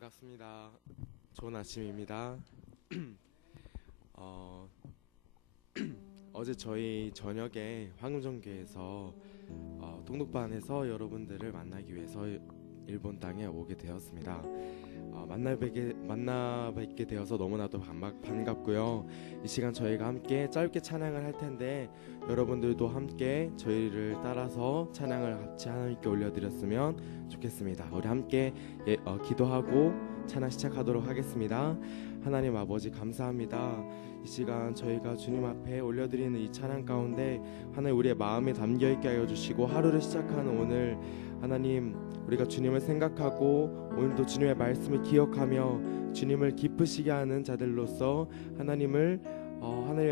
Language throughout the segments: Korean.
반갑습니다. 좋은 아침입니다. 어제 저희 저녁에 황금정교에서 통독반에서 여러분들을 만나기 위해서 일본 땅에 오게 되었습니다. 만나 뵙게 되어서 너무나도 반갑고요. 이 시간 저희가 함께 짧게 찬양을 할 텐데 여러분들도 함께 저희를 따라서 찬양을 같이 하나님께 올려드렸으면 좋겠습니다. 우리 함께 기도하고 찬양 시작하도록 하겠습니다. 하나님 아버지 감사합니다. 이 시간 저희가 주님 앞에 올려드리는 이 찬양 가운데 하나님 우리의 마음에 담겨있게 하여 주시고 하루를 시작하는 오늘 하나님 우리가 주님을 생각하고 오늘도 주님의 말씀을 기억하며 주님을 기쁘시게 하는 자들로서 하나님의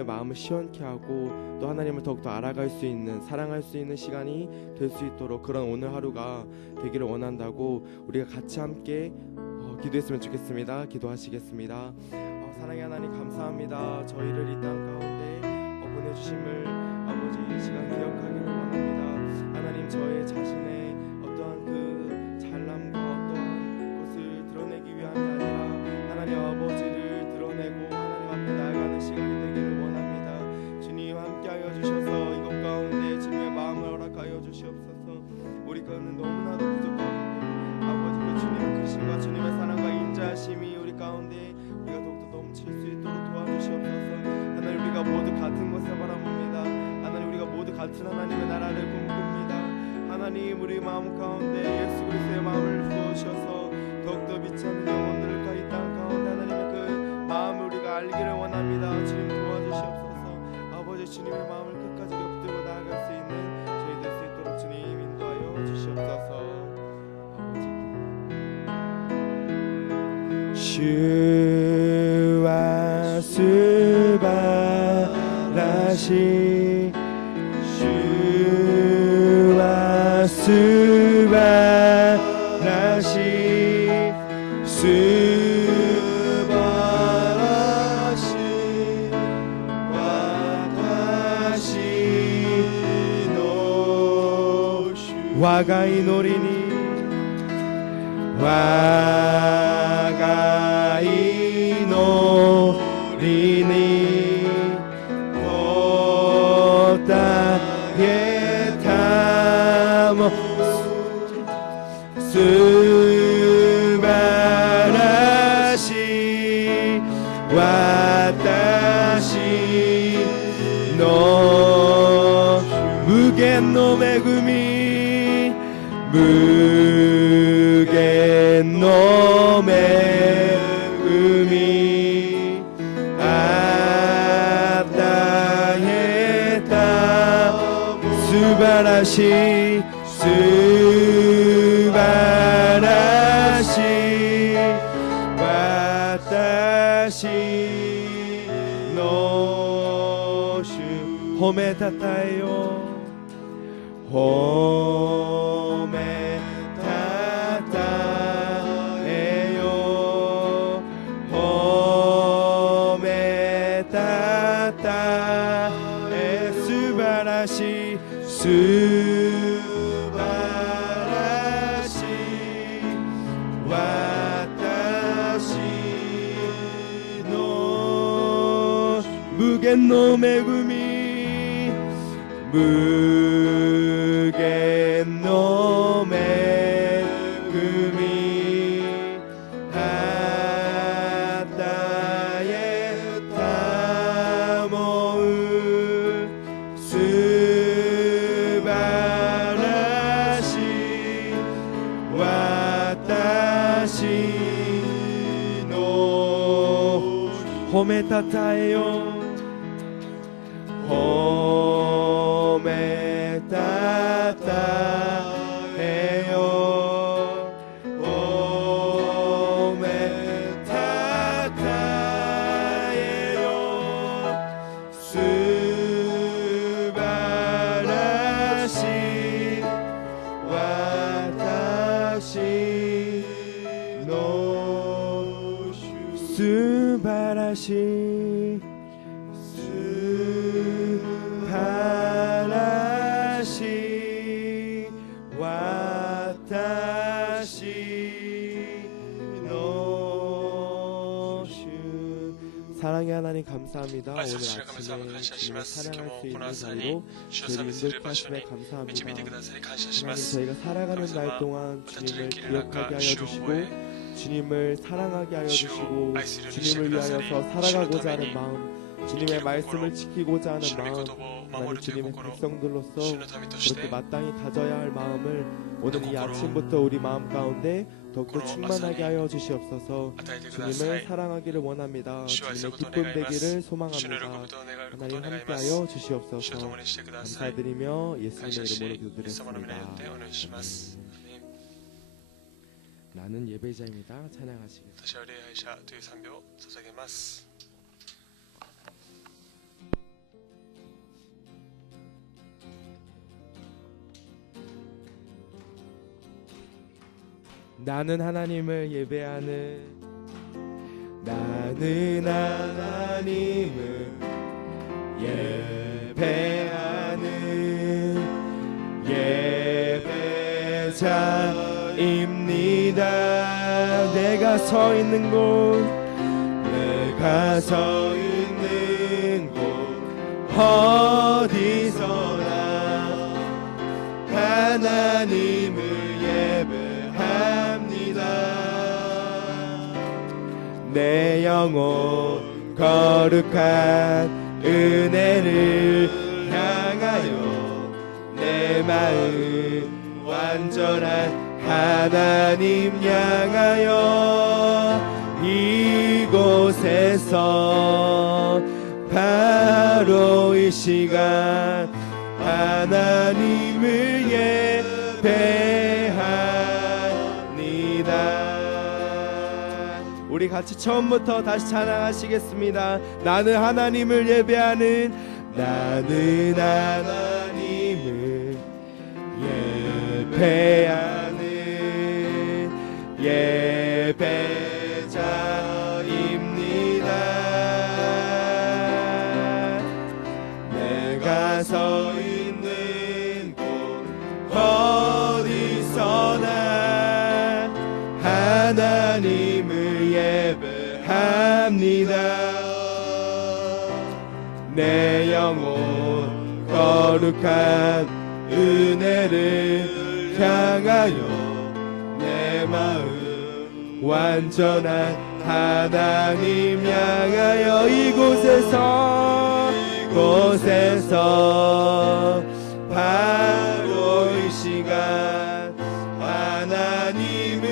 마음을 시원케 하고 또 하나님을 더욱더 알아갈 수 있는 사랑할 수 있는 시간이 될 수 있도록 그런 오늘 하루가 되기를 원한다고 우리가 같이 함께 기도했으면 좋겠습니다. 기도하시겠습니다. 사랑의 하나님 감사합니다. 저희를 이 땅 가운데 보내주심을 아버지 이 시간 기억하기를 원합니다. 하나님 저의 자신의 어떠한 그 잘남과 어떠한 것을 드러내기 위함이 아니라 하나님 아버지를 드러내고 하나님 앞에 나아가는 시간이 되기를 원합니다. 주님 함께하여 주셔서 이것 가운데 주님의 마음을 허락하여 주시옵소서. 우리 가운데 너무나도 부족한데 아버지 그 주님의 크심과 주님의 사랑과 인자하심이 우리 가운데 우리가 더욱더 넘칠 수 있도록 도와주시옵소서. 하나님 우리가 모두 같은 것을 바라봅니다. 하나님 우리가 모두 같은 하나님의 나라를 꿈꿉니다. 하나님 우리 마음 가운데 예수 그리스도의 마음을 부어주셔서 더욱더 빛이 않는 영혼들을 이 땅 가운데 하나님의 그 마음을 우리가 알기를 원합니다. 주님 도와주시옵소서. 아버지 주님의 마음을 끝까지 엎드려 나아갈 수 있는 저희 될 수 있도록 주님 인도하여 주시옵소서. 주와 수바라시 주와 수바라시 수바라시 와다시 노슈 와가이 노리니 와가이 노리니 꽃다에 타모 스바라시 와다시 노 무겐 노 메구미 무겐 노 메구미 아따에 타 스바라시 스바라시 와다시 노슈 호메타타요 호메타타에요 호메타타에 스바라시 스바라시 와타시 노 무겐 노 메구미 무겐 노 메구미 하다에 타모을 스바라시 와타시 노 호메타타에요 호메타타에요 호메타타에요 스바라시 와타시 노슈 스바라시 스바라시 와타시 노 사랑의 하나님 감사합니다. 오늘 말씀 주시려 아침에 감사합니다. 주님을 찬양할 수 있는 감사하사니 자리로 주셔서 저희를 메시지를 인도케 하심에 받으시니 감사합니다. 미치미테 그다사리 하나님 감사하시마스. 저희가 살아가는 날 감사합니다. 동안 주님을 부탁드릴 기억하게 하여 길을 주시고 낚아 주님을 사랑하게 하여 주오, 주시고 아이스를 주님을 주시옵소서. 위하여서 살아가고자 하는 주의 마음 주님의 지키는 말씀을心 지키고자 하는 주님의 마음 거듭어 하나님 마무리 주님의 되고 백성들로서 주의 담이 또 시대 그렇게 마땅히 가져야 할 마음을 오늘 이 거꾸로 아침부터 우리 마음 가운데 더욱더 거꾸로 충만하게 마사니 하여 주시옵소서. 아타이데 주님을 그다사이 사랑하기를 원합니다. 주와 주님의 있어부터 기쁨 내가 되기를 주의 소망합니다. 노력부터 내가 하나님 내가 함께하여 주의 주시옵소서. 도모니 시대 그다사이 감사드리며 예수님의 감사시 이름으로 기도드렸습니다. 예수님의 오늘시마스. 아멘. 나는 예배자입니다. 찬양하시겠습니다. 다시礼拝者という賛美を捧げます。 나는 하나님을 예배하는 나는 하나님을 예배하는 예배자입니다. 내가 서 있는 곳 내가 서 있는 곳 어디서나 하나님을 예배합니다. 내 영혼 거룩한 은혜를 향하여 내 마음 완전한 하나님 향하여 이곳에서 바로 이 시간 하나님을 예배합니다. 우리 같이 처음부터 다시 찬양하시겠습니다. 나는 하나님을 예배하는 나는 하나님을 예배하는 예배자입니다. 내가 서 있는 곳 어디서나 하나님을 예배합니다. 내 영혼 거룩한 은혜를 향하여 내 마음 완전한 하나님 향하여 이곳에서 바로 이 시간 하나님을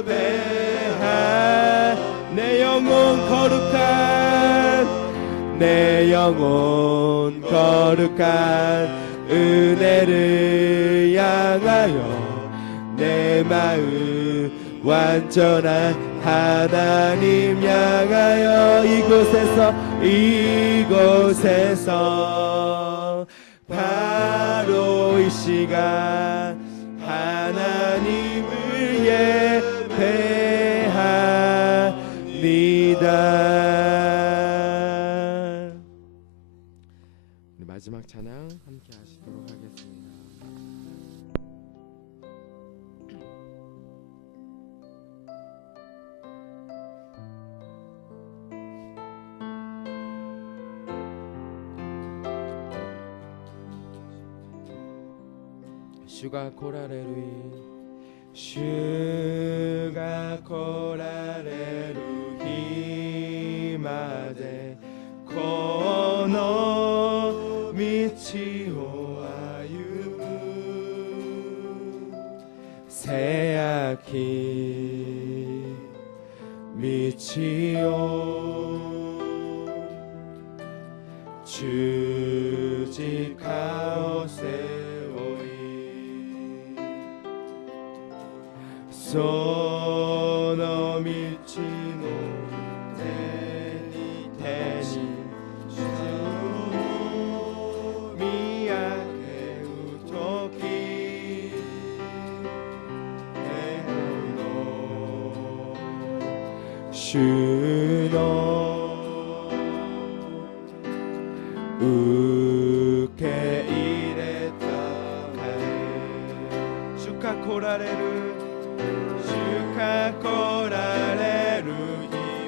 예배하 내 영혼 거룩한 은혜를 향하여 내 마음 완전한 하나님 향하여 이곳에서 바로 이 시간 하나님을 예배합니다. 마지막 찬양 함께 하시도록 하겠습니다. 슈가 코라레루이 슈가 코라레루 히마데 코노 미치오 아유 세아키 미치오 주직하오세 소노 미치노 테니 주 미야케 우토키 에노 슈노 우케 이레타 슈카 코라레루 슈카 코라레루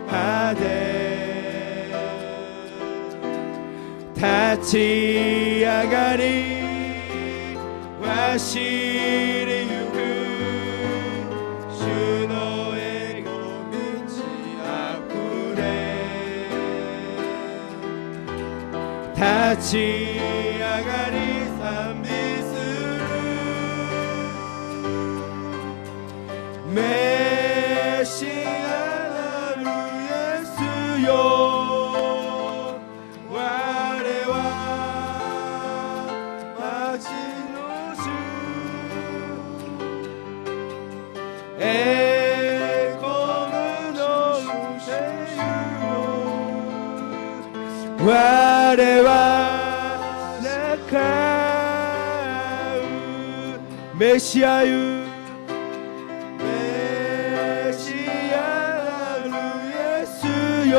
이바데 立ち上がり走りゆく主の栄光満ち溢れ立ち上がり賛美するメシアなるイエスよ我は待ちの主栄光の主よ我は願うメシアよメシアなるイエスよ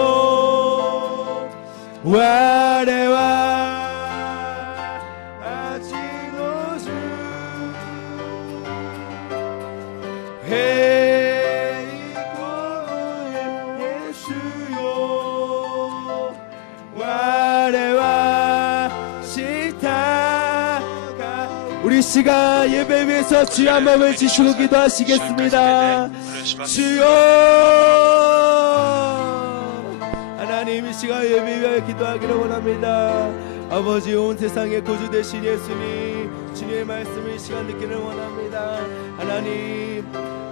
我は味の主栄光のイエスよ我は従う 우리 시간 예배 위해서 주의 한 마음을 지시고 기도하시겠습니다. 주여 하나님 이 시간 예배 위하여 기도하기를 원합니다. 아버지 온 세상의 구주 되신 예수님 주님의 말씀을 이 시간 듣기를 원합니다. 하나님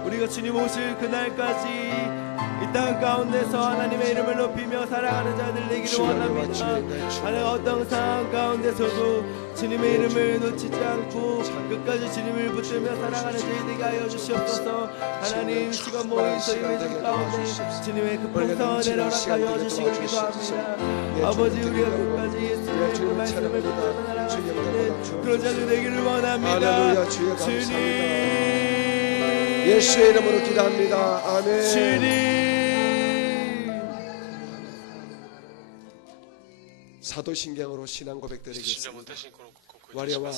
우리가 주님 오실 그날까지 이 땅 가운데서 하나님의 이름을 높이며 살아가는 자들 되기를 원합니다. 하나님 어떤 상황 가운데서도 주님의 이름을 놓치지 않고 끝까지 주님을 붙들며 살아가는 저희 되게 하여 주시옵소서. 하나님 시간 모임에서 예배드린 가운데 주님의 그 풍성한 은혜를 허락하여 주시길 기도합니다. 아버지 우리가 끝까지 예수님의 그 말씀을 붙들며 살아갈 수 있는 그런 자들 되기를 원합니다. 주님 예수의 이름으로 기도합니다. 아멘. 주님 사도신경으로 신앙 고백드리겠습니다. 와려와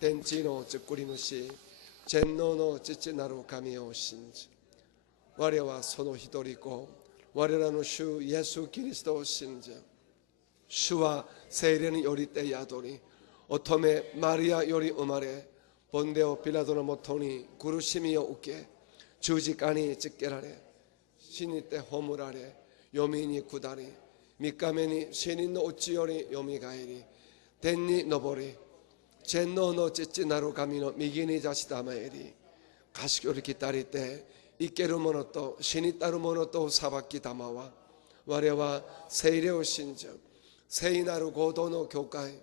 덴지노 쯔꾸리누시 젠노노 찌찌나루 가미오 신지 와려와 소노 히도리고 와려라노 슈 예수 그리스도 신지 슈와 세이레는 요리 때 야도리 오토메 마리아 요리 우마레 본데오 빌라도노 모토니 구루시미요 우께 주직가니 찌깨라레 신이 때 호무라레 요미니 구다리 미카메니 신인노 우찌요리 요미가이리 덴니 노보리 젠노노 찌찌나루 가미노 미기니 자시다마에리 가시교를 기다릴 때 이께루 모노또 신이 따루 모노또 사바키 다마와 와레와 세이레오 신저 세이나루 고도노 교가이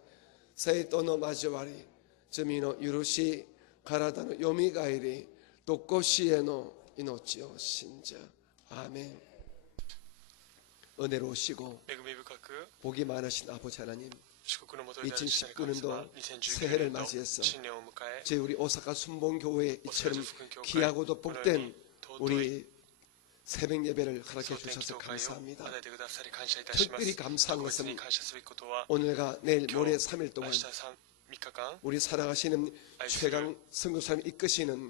세이토노 마지와리 즈미노 유루시 가라다노 요미가이리 도코시에노 이노치오 신저 아멘. 은혜로우시고 복이 많으신 아버지 하나님 2019년도 새해를 맞이해서 저희 우리 오사카 순봉교회에 이처럼 귀하고도 복된 우리 새벽 예배를 허락해 주셔서 감사합니다. 특별히 감사한 것은 오늘과 내일 모레 3일 동안 우리 살아가시는 최강 선교사님 이끄시는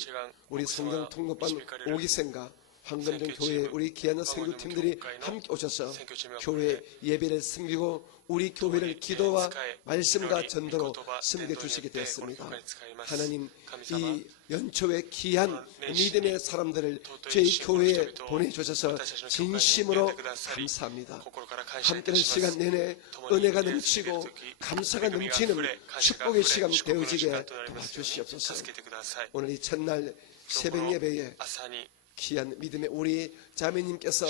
우리 성경 통독반 오기생과 황금정 교회에 우리 귀한 선교팀들이 함께 오셔서 교회 예배를 섬기고 우리 교회를 기도와 말씀과 전도로 섬겨주시게 되었습니다. 하나님 이 연초에 귀한 믿음의 사람들을 저희 교회에 보내주셔서 진심으로 감사합니다. 함께하는 시간 내내 은혜가 넘치고 감사가 넘치는 축복의 시간 되어지게 도와주시옵소서. 오늘 이 첫날 새벽 예배에 귀한 믿음의 우리 자매님께서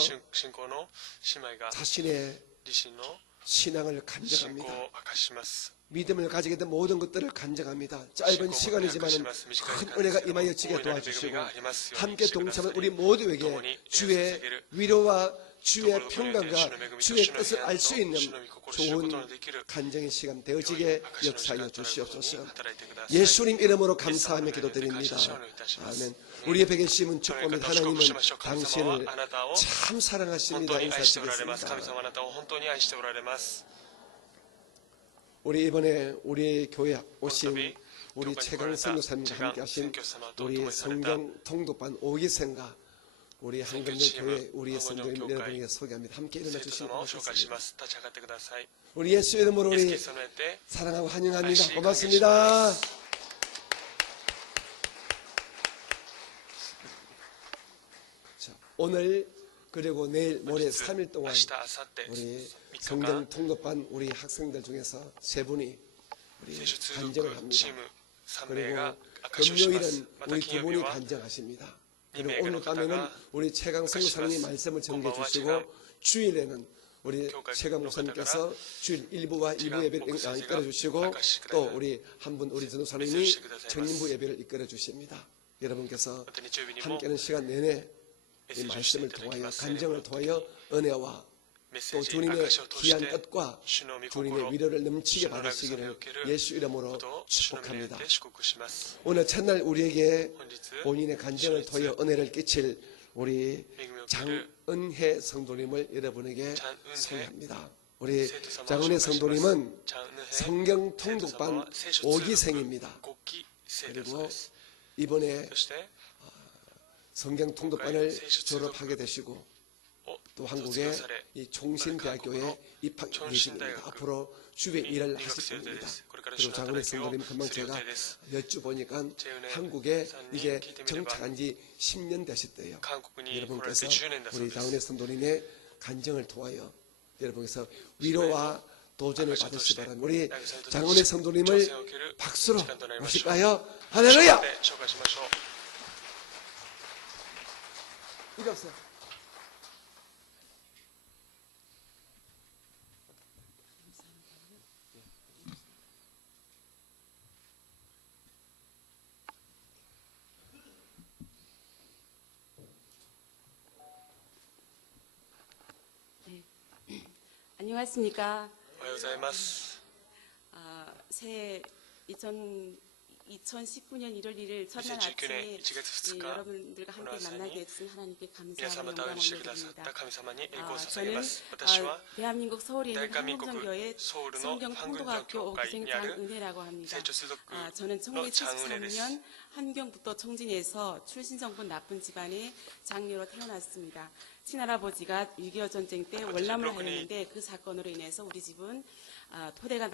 자신의 신앙을 간증합니다. 믿음을 가지게 된 모든 것들을 간증합니다. 짧은 시간이지만 큰 은혜가 임하여지게 도와주시고 함께 동참한 우리 모두에게 주의 위로와 주의 평강과 주의 뜻을 알 수 있는 좋은 간증의 시간 되어지게 역사하여 주시옵소서. 예수님 이름으로 감사하며 기도드립니다. 아멘. 우리 옆에 계시는 축복합니다. 하나님은 당신을 참 사랑하십니다. 인사드리겠습니다. 우리 이번에 우리 교회 오신 우리 최강 선교사님과 함께 하신 우리 성경 통독반 오기생과 우리 한금전 교회 우리의 성도님 여러분에게 소개합니다. 함께 일어나 주시기 바랍니다. 우리 예수 이름으로 우리 사랑하고 환영합니다. 고맙습니다. 자, 오늘 그리고 내일 모레 3일 동안 우리 성경 통독반 우리 학생들 중에서 세 분이 우리 간증을 합니다. 그리고 금요일은 우리 두 분이 간증하십니다. 그리고 오늘 밤에는 우리 최강 성사님이 말씀을 전개해 주시고 주일에는 우리 최강 목사님께서 주일 1부와 2부 예배를 이끌어 주시고 또 우리 한 분 우리 전도사님이 청년부 예배를 이끌어 주십니다. 여러분께서 함께하는 시간 내내 이 말씀을 통하여 간증을 통하여 은혜와 또 주님의 귀한 뜻과 주님의 위로를 넘치게 받으시기를 예수 이름으로 축복합니다. 오늘 첫날 우리에게 본인의 간증을 통하여 은혜를 끼칠 우리 장은혜 성도님을 여러분에게 소개합니다. 우리 장은혜 성도님은 성경 통독반 5기생입니다. 그리고 이번에 성경 통독반을 졸업하게 되시고 또 한국의 이 총신대학교에 입학 예정입니다. 앞으로 주의 일을 하실 겁니다. 그리고 장은혜 성도님 금방 제가 여쭈보니까 한국에 이제 정착한 지 10년 되셨대요. 여러분께서 우리 장은혜 성도님의 간증을 통하여 여러분께서 위로와 도전을 받으시기 바랍니다. 우리 장은혜 성도님을 박수로 모실까요? 할렐루야! 이리 오세요. 안녕하십니까. おはようございます。 새해 2019년 1월 1일 첫날 2019年 아침에 1月2日 여러분들과 함께 만나게 해주신 하나님께 皆 감사하고 様とお 영광을 会いしてくださった 올려드립니다. 神様に栄光を捧げ 저는 ます。私は 대한민국 서울에 있는 大韓民国 한국전교회 ソウルの 성경 ファン軍団 통독학교 教会 오기생 にある 장은혜라고 합니다. 成長種族 저는 のチャンウネです 1973년 한경북도 청진에서 출신성분 나쁜 집안의 장녀로 태어났습니다. 친할아버지가 6.25 전쟁 때 월남을 하였는데 그 사건으로 인해서 우리 집은 토대라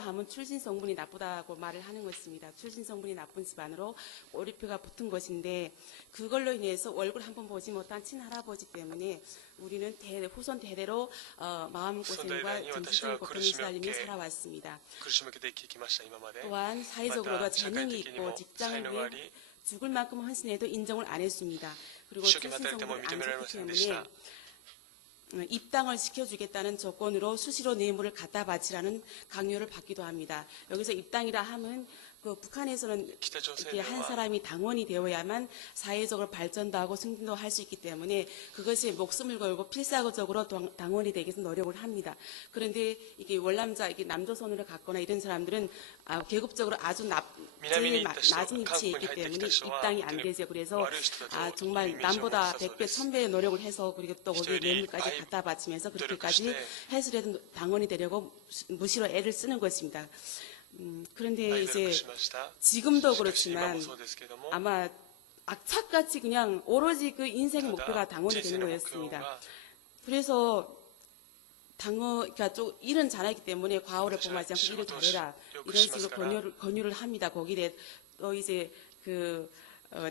하면 출신 성분이 나쁘다고 말을 하는 것입니다. 출신 성분이 나쁜 집안으로 꼬리표가 붙은 것인데 그걸로 인해서 얼굴 한번 보지 못한 친할아버지 때문에 우리는 후손 대대로 마음고생과 정신적인 고통을 시달리며 살아왔습니다. 苦しみ受けてきました今まで。 또한 사회적으로도 재능이 있고 직장을 위해 죽을 만큼 헌신해도 인정을 안 했습니다. 그리고 출신 성분을 안 줬기 때문에 입당을 시켜주겠다는 조건으로 수시로 뇌물을 갖다 바치라는 강요를 받기도 합니다. 여기서 입당이라 하면 그 북한에서는 이렇게 한 사람이 당원이 되어야만 사회적으로 발전도 하고 승진도 할 수 있기 때문에 그것에 목숨을 걸고 필사적으로 당원이 되기 위해서 노력을 합니다. 그런데 이게 월남자, 이게 남조선으로 갔거나 이런 사람들은 계급적으로 아주 제일 낮은 위치에 있기 때문에 입당이 안 되죠. 그래서 정말 남보다 100배, 1000배의 노력을 해서 그리고 또 거기에 뇌물까지 갖다 바치면서 그렇게까지 해서라도 당원이 되려고 무시로 애를 쓰는 것입니다. 그런데 이제 지금도 그렇지만 아마 악착같이 그냥 오로지 그 인생의 목표가 당원이 되는 거였습니다. 그래서 그러니까 좀 일은 잘하기 때문에 과오를 범하지 않고 일을 잘해라 이런 식으로 권유를 합니다. 거기에 또 이제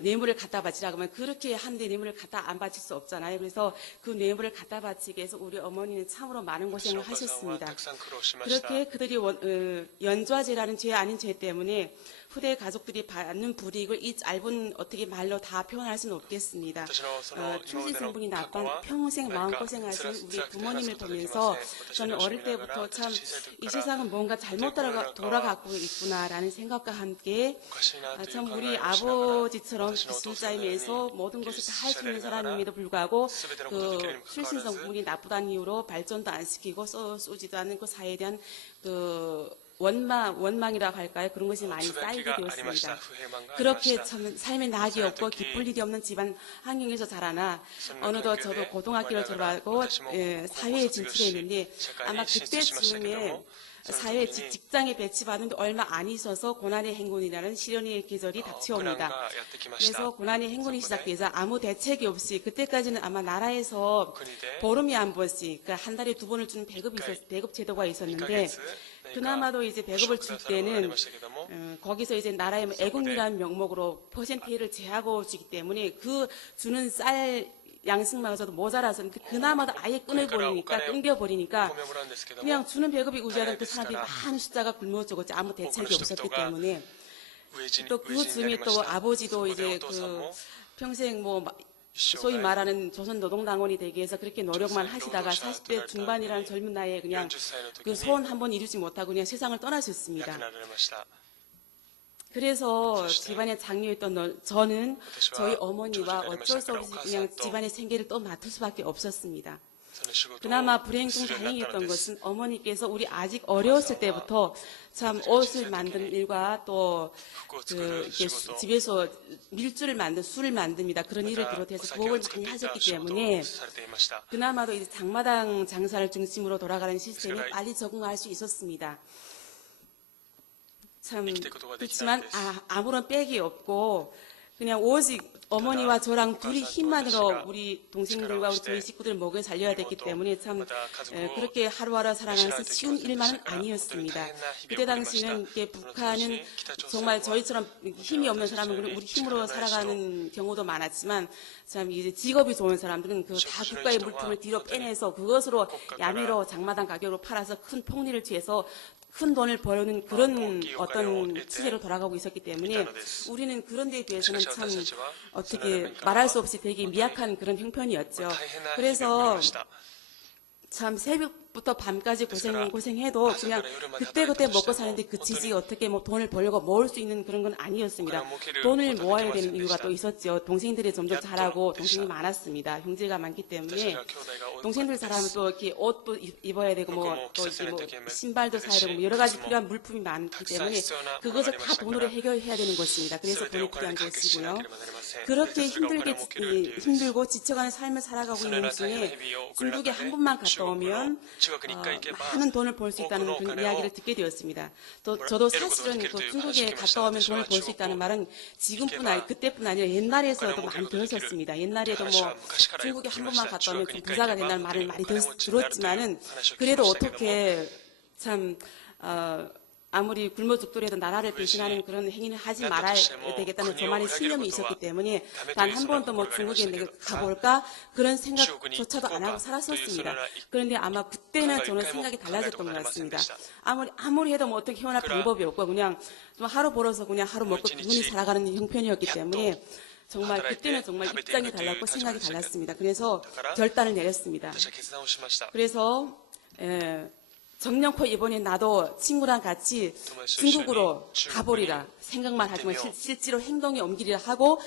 뇌물을 갖다 바치라고 하면 그렇게 한데 뇌물을 갖다 안 바칠 수 없잖아요. 그래서 그 뇌물을 갖다 바치기 위해서 우리 어머니는 참으로 많은 고생을 하셨습니다. 그렇게 그들이 연좌제라는 죄 아닌 죄 때문에 후대 가족들이 받는 불이익을 이 짧은 어떻게 말로 다 표현할 수는 없겠습니다. 출신 성분이 나쁜 평생 마음고생하신 우리 부모님을 보면서 저는 어릴 때부터 참 이 세상은 뭔가 잘못 돌아가고 있구나라는 생각과 함께 참 우리 아버지처럼 기술자이면서 모든 것을 다 할 수 있는 사람임에도 불구하고 그 출신 성분이 나쁘다는 이유로 발전도 안 시키고 쏘지도 않는 그 사회에 대한 원망이라고 할까요? 그런 것이 많이 쌓이게 되었습니다. 그렇게 참 삶에 낙이 없고 기쁠 일이 없는 집안 환경에서 자라나 어느덧 저도 고등학교를 졸업하고 사회에 진출했는데 아마 그때쯤에 사회 직장에 배치받은 게 얼마 안 있어서 고난의 행군이라는 시련의 계절이 苦難 닥쳐옵니다. がやってきました 그래서 고난의 행군이 시작되자 아무 대책이 없이 그때까지는 아마 나라에서 国で 보름에 한 번씩 그러니까 한 달에 2번을 주는 배급 제도가 2ヶ 있었는데 月 그나마도 이제 保 배급을 証く 줄 ださるものがあり 때는 ましたけども 거기서 이제 나라의 애국이라는 명목으로 퍼센테이를 제하고 주기 때문에 그 주는 쌀 양식마저도 모자라서 그나마도 아예 끊어버리니까 お 끊겨버리니까 米をもらうんですけども 그냥 주는 배급이 우지하던 그 사람들이 많은 숫자가 굶어 죽었지 아무 대책이 없었기 때문에 飢え死に 또 그 飢え死になり 즈음에 ま 또 した 아버지도 そこで 이제 お父さん 그 も 평생 뭐 一生 소위 涯 말하는 조선노동당원이 되기 위해서 그렇게 노력만 하시다가 조선 40대 노동자 중반이라는 젊은 나이에 그냥 40歳の時 그 に 소원 한 번 이루지 못하고 그냥 세상을 亡く 떠나셨습니다. なられました 그래서 그러시네. 집안의 장녀였던 저는私は 저희 어머니와 조선에 어쩔 수 살았から없이 お母さん 그냥 と 집안의 생계를 또 맡을 수밖에 없었습니다. その仕事を 그나마 불행 す 중 るようになったの 다행이었던 です 것은 어머니께서 우리 아직 어려웠을 때부터 참 옷을 만드는 일과 또 服を作る 그 仕事 집에서 밀주를 만든 술을 만듭니다. 그런 일을 また 비롯해서 お酒 부업을 を作っ 많이 ていた 하셨기 仕事 때문에 をされていました 그나마도 이제 장마당 장사를 중심으로 돌아가는 시스템에 그러니까 빨리 적응할 수 있었습니다. 참 生きていくことができたの 그렇지만 です 아무런 빽이 없고 그냥 오직 어머니와 저랑 둘이 힘만으로 우리 동생들과 우리 저희 식구들 먹여 살려야 됐기 때문에 참 그렇게 하루하루 살아가면서 쉬운 일만은 아니었습니다. 그때 당시는 이렇게 북한은 정말 저희처럼 힘이 없는 사람은 우리 힘으로 살아가는 경우도 많았지만 참 이제 직업이 좋은 사람들은 그 다 국가의 물품을 뒤로 빼내서 그것으로 야매로 장마당 가격으로 팔아서 큰 폭리를 취해서 큰 돈을 버는 그런 어떤 추세로 돌아가고 있었기 때문에 우리는 그런 데에 비해서는 참 어떻게 말할 수 없이 되게 미약한 그런 형편이었죠. 大変な日々を送り 그래서 ました 참 새벽부터 밤까지 고생해도 그냥 그때그때 먹고 사는데 그치지 어떻게 뭐 돈을 벌려고 모을 수 있는 그런 건 아니었습니다. 돈을 모아야 되는 이유가 또 있었죠. 동생들이 점점 자라고 동생이 많았습니다. 형제가 많기 私 때문에 が兄弟が多かった 동생들 です 자라면 또 이렇게 옷도 입어야 되고 뭐 또 이렇게 뭐 신발도 사야 되고 뭐 여러 가지 필요한 물품이 많기 때문에 그것을 다 돈으로 해결해야 되는 것입니다. そ 그래서 れで 돈이 お金 필요한 で解決しな 것이고요. ければなりません 그렇게 それがお金を儲ける理由です 힘들고 지쳐가는 삶을 살아가고 そのよう 있는 な大変な 중에 日々を送る 중국에 中 한 で 번만 中 갔다 国の 오면 中国に一回行けば 많은 돈을 벌 수 있다는 뭐 그런 그런 이야기를 거는 듣게 되었습니다. 또 뭘 저도 때리고도 사실은 어떻게 그 또 중국에 하시게 갔다 오면 마시다 돈을 벌 수 중국 있다는 말은 지금뿐 이렇게 아니 그때뿐 아니라 옛날에서도 그거는 많이 뭐 들었었습니다. 옛날에도 뭐話は昔からよく 중국에 聞き 한 まし 번만 た 갔다 오면 좀 중국에 부자가 이렇게 된다는 막 말을 많이 お金持ちになるという 들었지만은 話を聞き 그래도 ましたけども 어떻게 참 아무리 굶어 죽더라도 나라를 배신하는 그런 행위는 하지 말아야 되겠다는 저만의 신념이 있었기 때문에 단 한 번도 뭐 중국에 내가 가볼까 그런 생각조차도 안 하고 살았었습니다. 그런데 아마 그때는 저는 생각이 달라졌던 것 같습니다. 아무리 해도 뭐 어떻게 해오날 방법이 없고 그냥 좀 하루 벌어서 그냥 하루 먹고 그분이 살아가는 형편이었기 때문에 정말 그때는 정말 입장이 달랐고 생각이 달랐습니다. 그래서 결단을 내렸습니다. 私は決断をしました 그래서 정령코 이번에 나도 친구랑 같이 중국으로 가보리라 생각만 하지만 실제로 행동에 옮기리라 하고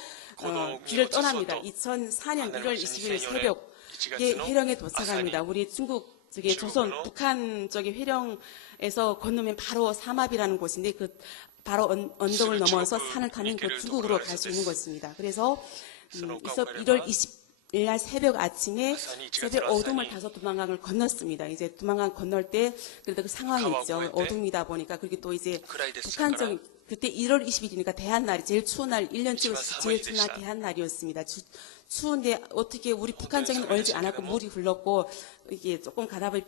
길을 떠납니다. 2004년 1월 20일 새벽에 회령에 도착합니다. 우리 중국 저기 조선 북한 쪽의 회령에서 건너면 바로 삼합이라는 곳인데 그 바로 언덕을 넘어서 산을 타면 그 중국으로 갈 수 있는 곳입니다. 그래서 1월 20일 날 새벽 아침에 새벽 어둠을 타서 두만강을 건넜습니다. 이제 두만강 건널 때 그래도 그 상황이 있죠. 어둠이다 보니까 그리고 또 이제 북한적 그때 1월 20일이니까 대한날이 제일 추운 날 1년 찍을 제일 추운 날 대한날이었습니다. 추운데 어떻게 우리 북한적인 얼지 않았고 물이 흘렀고 이게 조금 가다 보니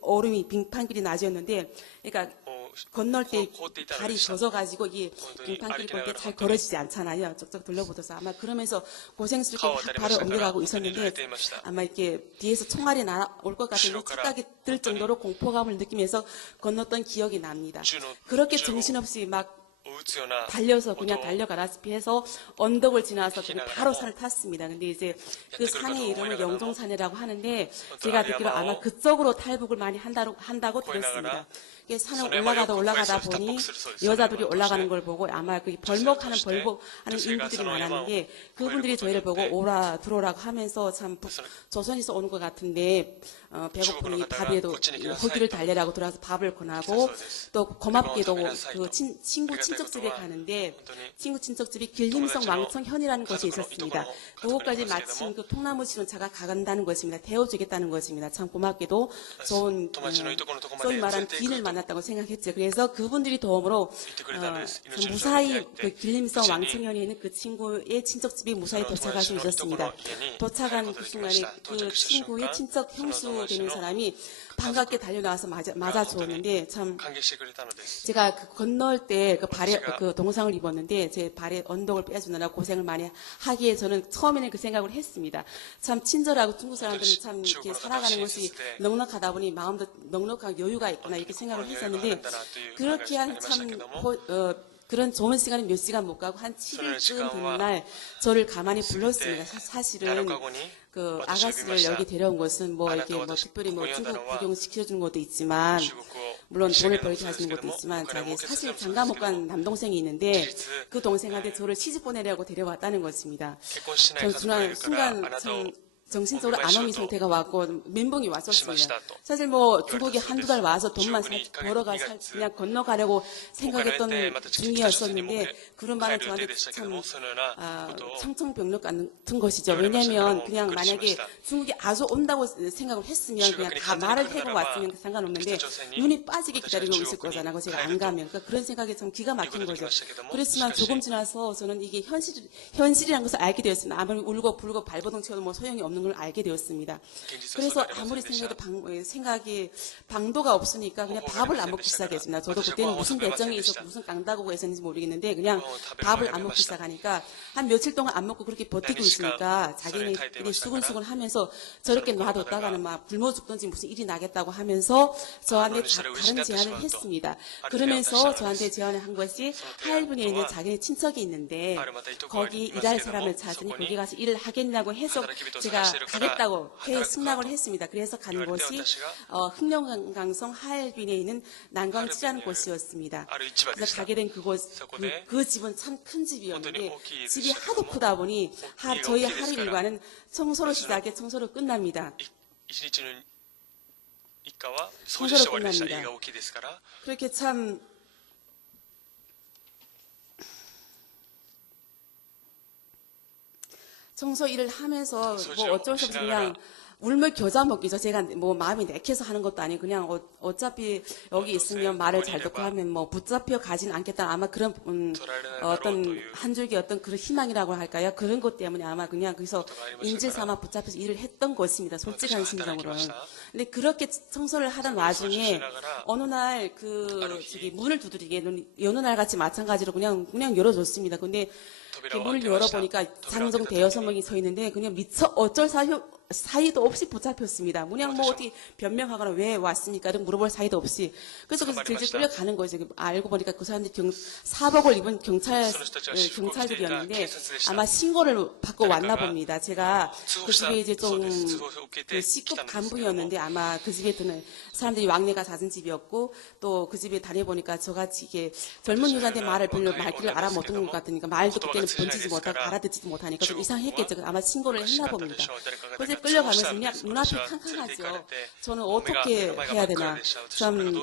얼음이 빙판길이 낮았는데 그러니까 건널 때 발이 젖어가지고 이게 빙판길 볼 때 잘 걸어지지 않잖아요. 쩍쩍 둘러붙어서 아마 그러면서 고생스럽게 발을 옮겨가고 있었는데 아마 이렇게 뒤에서 총알이 날아올 것 같은 착각이 들 정도로 공포감을 느끼면서 건넜던 기억이 납니다. 그렇게 정신없이 막 달려서 그냥 달려가다시피 해서 언덕을 지나서 그냥 바로 산을 탔습니다. 근데 이제 그 산의 이름을 영종산이라고 하는데 제가 듣기로 아마 그쪽으로 탈북을 많이 한다고 들었습니다. 산을 올라가다 보니 여자들이 올라가는 걸 보고 아마 그 벌목하는 인부들이 많았는데 그분들이 저희를 보고 오라 들어오라고 하면서 참 조선에서 오는 것 같은데 배고프니 밥에도 허기를 달래라고 들어와서 밥을 권하고 또 고맙게도 그 친구 친척집에 가는데 친구 친척집이 길림성 왕청현이라는 곳이 있었습니다. 그곳까지 마침 그 통나무 신혼차가 가간다는 것입니다. 태워주겠다는 것입니다. 참 고맙게도 좋은 소위 말하는 길을 만났다고 생각했죠. 그래서 그분들이 도움으로 참 무사히 그 길림성 왕청년에 있는 그 친구의 친척집에 무사히 도착할 수 있었습니다. 도착한 그 순간에 그 친구의 친척 형수 되는 사람이 반갑게 달려나와서 맞아주었는데 참 제가 그 건널 때 그 발에 그 동상을 입었는데 제 발에 언덕을 빼주느라 고생을 많이 하기에 저는 처음에는 그 생각을 했습니다. 참 친절하고 중국 사람들은 참 이렇게 살아가는 것이 넉넉하다 보니 마음도 넉넉한 여유가 있구나 이렇게 생각을 했었는데 그렇게 한 참 그런 좋은 시간은 몇 시간 못 가고 한 7일쯤 되는 날 저를 가만히 불렀습니다. 사실은 그 아가씨를 여기 데려온 것은 뭐 이렇게 뭐 특별히 뭐 중국 구경 시켜주는 것도 있지만 물론 돈을 벌게 해주는 것도 있지만 자기 사실 장가 못 간 남동생이 있는데 그 동생한테 저를 시집 보내려고 데려왔다는 것입니다. 저는 순간 참 정신적으로 안오미 상태가 왔고 멘붕이 왔었습니다. 사실 뭐 중국에 한두 달 와서 돈만 벌어가 그냥 건너가려고 생각했던 중이었었는데 그런 말은 저한테 참 청천벽력 같은 것이죠. 왜냐하면 그냥 만약에 중국에 아주 온다고 생각을 했으면 그냥 다 말을 해고 왔으면 상관없는데 눈이 빠지게 기다리고 있을 거잖아요. 제가 안 가면. 그러니까 그런 생각이 참 기가 막힌 거죠. 그렇지만 조금 지나서 저는 이게 현실이라는 것을 알게 되었습니다. 아무리 울고 불고 발버둥 쳐도 뭐 소용이 없는 걸 알게 되었습니다. 그래서 아무리 생각이 방도가 없으니까 그냥 밥을 안 먹기 시작했습니다. 저도 그때는 무슨 배정이 있었고 무슨 강다고가 있었는지 모르겠는데 그냥 밥을 안 먹기 시작하니까 한 며칠 동안 안 먹고 그렇게 버티고 있으니까 자기는 수근수근 하면서 저렇게 놔뒀다가는 막 굶어 죽든지 무슨 일이 나겠다고 하면서 저한테 다른 제안을 했습니다. 그러면서 저한테 제안을 한 것이 하얼빈에 있는 자기네 친척이 있는데 거기 일할 사람을 찾으니 거기 가서 일을 하겠냐고 해서 제가 가겠다고 승낙을 했습니다. 그래서 간 곳이 흑룡강성 하얼빈에 있는 난광지라는 곳이었습니다. 그래서 가게 된 그 집은 참 큰 집이었는데 집이 하도 크다 보니 저희 하루 일과는 청소로 시작해 청소로 끝납니다. 청소로 끝납니다. 그렇게 참 청소 일을 하면서 뭐 어쩔 수 없이 그냥 울며 겨자 먹기죠. 제가 뭐 마음이 내켜서 하는 것도 아니고 그냥 어차피 여기 있으면 말을 잘 듣고 하면 뭐 붙잡혀 가진 않겠다. 아마 그런 어떤 한 줄기 어떤 그런 희망이라고 할까요? 그런 것 때문에 아마 그냥 거기서 인질 삼아 붙잡혀서 일을 했던 것입니다. 솔직한 심정으로는. 근데 그렇게 청소를 하던 와중에 어느 날 문을 두드리게 여느 날 같이 마찬가지로 그냥 열어줬습니다. 근데 문을 열어보니까 장정 대여섯 명이 서 있는데 그냥 미처 어쩔 사이도 없이 붙잡혔습니다. 그냥 뭐 어떻게 변명하거나 왜 왔습니까? 이런 물어볼 사이도 없이. 그래서 질질 끌려가는 거죠. 알고 보니까 그 사람들이 사복을 입은 경찰들이었는데 아마 신고를 받고 왔나 봅니다. 제가 그 집에 이제 좀 그 C급 간부였는데 아마 그 집에 드는 사람들이 왕래가 잦은 집이었고 또 그 집에 다녀보니까 저같이 이게 젊은 여자한테 별로 말귀를 알아 못하는 것 같으니까 말도 그때는 번지지 못하고 알아듣지도 못하니까 좀 이상했겠죠. 아마 신고를 했나 봅니다. 그래서 끌려가면서 그냥 눈앞이 캄캄하죠. 저는 어떻게 해야 되나. 참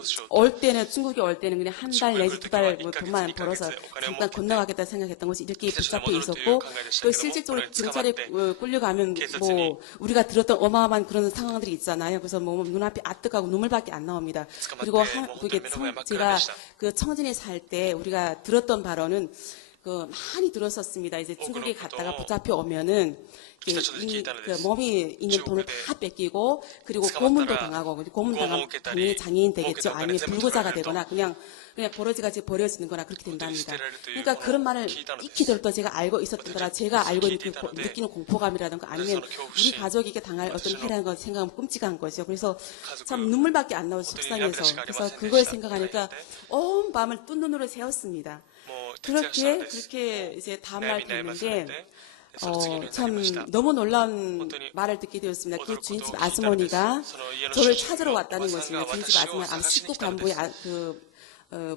중국에 올 때는 그냥 한 달 내지 두 달 뭐 돈만 벌어서 잠깐 건너가겠다 생각했던 것이 이렇게 붙잡혀 있었고 또 실질적으로 경찰에 끌려가면 뭐 우리가 들었던 어마어마한 그런 상황들이 있잖아요. 그래서 뭐 눈앞이 아뜩하고 눈물밖에 안 나옵니다. 그리고 제가 그 청진에 살 때 우리가 들었던 발언은 많이 들었었습니다. 이제 중국에 갔다가 붙잡혀 오면은 몸이 있는 돈을 다 뺏기고 그리고 고문도 당하고 고문당하면 당연히 장애인 되겠죠. 아니면 불구자가 되거나 그냥 버러지같이 버려지는 거나 그렇게 된답니다. 그러니까 그런 말을 익히 들었던 제가 알고 있었던 거라 제가 알고 있는 느끼는 공포감이라든가 아니면 우리 가족에게 당할 어떤 해라는 걸 생각하면 끔찍한 거죠. 그래서 참 눈물밖에 안 나오죠. 속상해서. 그래서 그걸 생각하니까 온 밤을 뜬 눈으로 새웠습니다. 그렇게 이제 다음날 됐는데 참 너무 놀라운 말을 듣게 되었습니다. 그 주인집 아주머니가 저를 찾으러 왔다는 것입니다. 주인집 아주머니 식구 간부의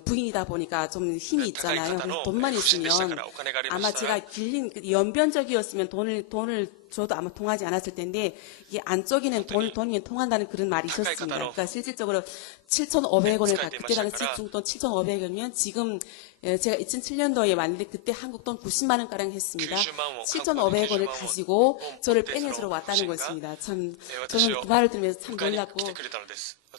부인이다 보니까 좀 힘이 있잖아요. 그래서 돈만 있으면 아마 제가 길린 연변적이었으면 돈을 줘도 아마 통하지 않았을 텐데 이게 안쪽에는 돈이 통한다는 그런 말이 있었습니다. 그러니까 실질적으로 7,500원을 그때 당시 중돈 7,500원이면 지금 제가 2007년도에 왔는데 그때 한국 돈 90만 원가량 했습니다. 7,500원을 가지고 저를 빼내주러 왔다는 것입니다. 참 저는 그 말을 들으면서 참 놀랐고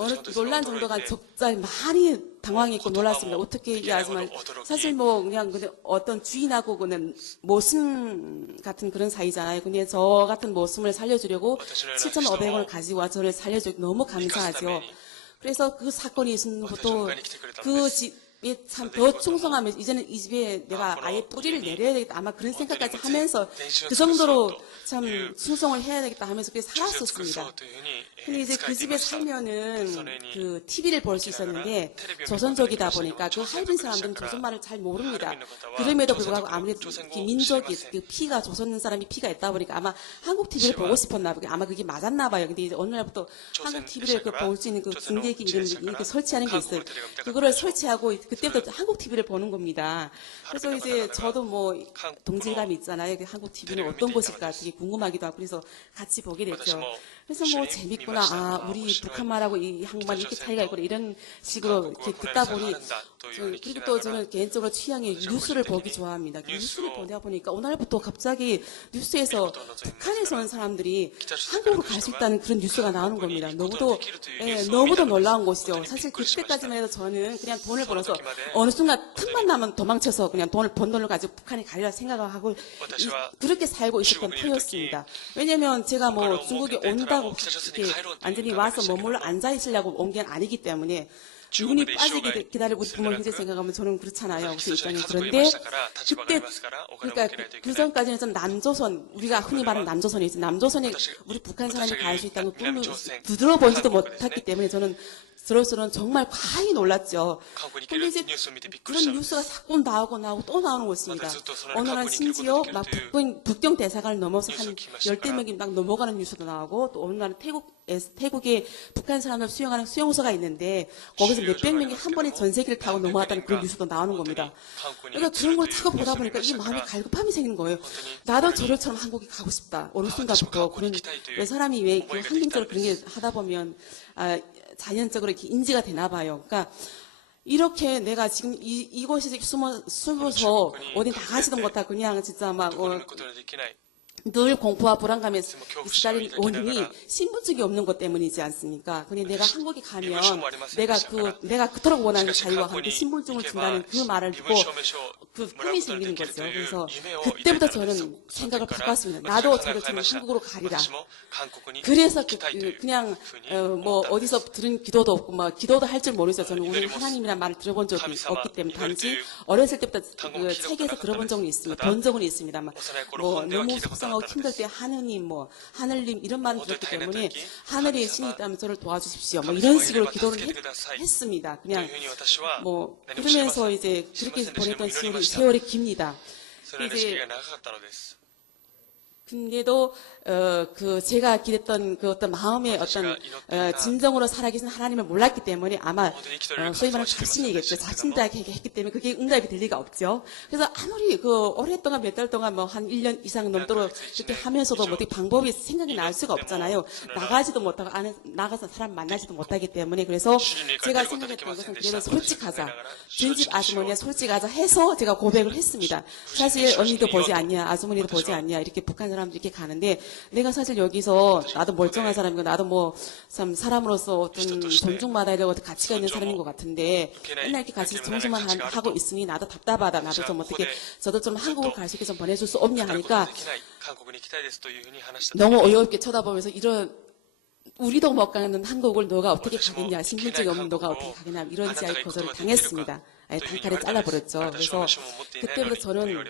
어느 논란 정도가 적잖이 많이 당황했고 놀랐습니다. 어떻게 얘기하지만 사실 뭐 그냥 어떤 주인하고 그냥 모순 같은 그런 사이잖아요. 근데 저 같은 모순을 살려주려고 7,500원을 가지고 와 저를 살려주고 너무 감사하죠. 그래서 그 사건이 있은 것도 그 집에 참 더 충성하면서 이제는 이 집에 내가 아예 뿌리를 내려야 되겠다 아마 그런 생각까지 하면서 그 정도로 참 충성을 해야 되겠다 하면서 그렇게 살았었습니다. 근데 이제 그 집에 살면은 그 TV를 볼 수 있었는데 조선족이다 보니까 그 할빈 사람들은 조선말을 잘 모릅니다. 그럼에도 불구하고 아무래도 민족이 그 피가 조선 사람이 피가 있다 보니까 아마 한국 TV를 보고 싶었나 보게 아마 그게 맞았나 봐요. 근데 이제 어느 날부터 한국 TV를 볼 수 있는 그 중계기 이름을 이렇게 설치하는 게 있어요. 그거를 설치하고 그때부터 한국 TV를 보는 겁니다. 그래서 이제 저도 뭐 동질감이 있잖아요. 한국 TV는 어떤 곳일까 되게 궁금하기도 하고 그래서 같이 보게 됐죠. 그래서 뭐 재밌구나. 아, 우리 북한 말하고 이 한국말 이렇게 차이가 있구나. 이런 식으로 이렇게 듣다 보니 그리고 또 저는 개인적으로 취향이 뉴스를 보기 좋아합니다. 뉴스를 보다 보니까 오늘부터 갑자기 뉴스에서 북한에서 온 사람들이 한국으로 갈 수 있다는 그런 뉴스가 나오는 겁니다. 너무도 놀라운 것이죠. 사실 그때까지만 해도 저는 그냥 돈을 벌어서 어느 순간 틈만 나면 도망쳐서 그냥 번 돈을 가지고 북한에 가리라 생각을 하고 그렇게 살고 있었던 터였습니다. 왜냐면 제가 뭐 중국에 온다고 이렇게 완전히 와서 머물러 앉아 있으려고 온 게 아니기 때문에 눈이 빠지게 기다리고 우리 부모 형제 생각하면 저는 그렇잖아요. 그 입장이 그런데 그때 그러니까 그 전까지는 좀 남조선 우리가 흔히 말하는 남조선이 있어요. 남조선에 우리 북한 사람이 갈 수 있다는 꿈을 들어보지도 못했기 때문에 저는 저로서는 정말 과히 놀랐죠. 근데 이제 그런 뉴스가 자꾸 나오고 또 나오는 것입니다. 어느 날 심지어 막 북경 대사관을 넘어서 한 10대 명이 막 넘어가는 뉴스도 나오고 또 어느 날은 태국에 북한 사람을 수용하는 수용소가 있는데 거기서 몇백 명이 한 번에 전세기를 타고 넘어갔다는 그런 뉴스도 나오는 겁니다. 그러니까 그런 걸 타고 보다 보니까 이 마음이 갈급함이 생기는 거예요. 나도 저들처럼 한국에 가고 싶다. 어느 순간부터 그런 왜 사람이 왜 환경적으로 그런 게 하다 보면 자연적으로 이렇게 인지가 되나 봐요. 그러니까 이렇게 내가 지금 이곳에 숨어서 어디 나가지도 못하고 그냥 진짜 막 늘 공포와 불안감에 시달린 원인이 신분증이 없는 것 때문이지 않습니까? 근데 내가 한국에 가면 내가 그토록 원하는 자유와 함께 신분증을 준다는 그 말을 듣고 그 꿈이 생기는 거죠. 그래서 그때부터 저는 생각을 바꿨습니다. 나도 저처럼 한국으로 가리라. 그래서 그냥 뭐 어디서 들은 기도도 없고 막 기도도 할 줄 모르죠. 저는 오늘 하나님이란 말을 들어본 적이 없기 때문에 단지 어렸을 때부터 그 책에서 들어본 적은 있습니다. 본 적은 있습니다만 뭐 너무 속상하고 힘들 때 하느님 뭐 하늘님 이런 말을 들었기 때문에 하늘에 신이 있다면 저를 도와주십시오. 뭐 이런 식으로 기도를 했습니다. 그냥 뭐 그러면서 이제 그렇게 보냈던 세월이 깁니다. 이제 근데도 그 제가 기댔던 그 어떤 마음의 어떤 진정으로 살아계신 하나님을 몰랐기 때문에 아마 소위 말하는 잡신이겠죠. 잡신자에게 했기 때문에 그게 응답이 될 리가 없죠. 그래서 아무리 그 오랫동안 몇 달 동안 뭐 한 1년 이상 넘도록 이렇게 하면서도 뭐 어떻게 방법이 생각이 날 수가 없잖아요. 나가지도 못하고 나가서 사람 만나지도 못하기 때문에 그래서 제가 생각했던 것은 그래도 솔직하자. 전집 아주머니가 솔직하자 해서 제가 고백을 했습니다. 사실 언니도 보지 않냐, 아주머니도 보지 않냐 이렇게 북한 사람들이 이렇게 가는데 내가 사실 여기서 나도 멀쩡한 사람이고 나도 뭐 참 사람으로서 어떤 존중받아야 되고 가치가 있는 사람인 것 같은데 맨날 이렇게 같이 정수만 하고 있으니 나도 답답하다. 나도 좀 어떻게 저도 좀 한국을 갈 수 있게 좀 보내줄 수 없냐 하니까 너무 어이없게 쳐다보면서 이런 우리도 못 가는 한국을 너가 어떻게 가겠냐, 신분증이 없는 너가 어떻게 가겠냐 이런 지하에 거절을 당했습니다. 단칼에 잘라버렸죠. 그래서 그때부터 저는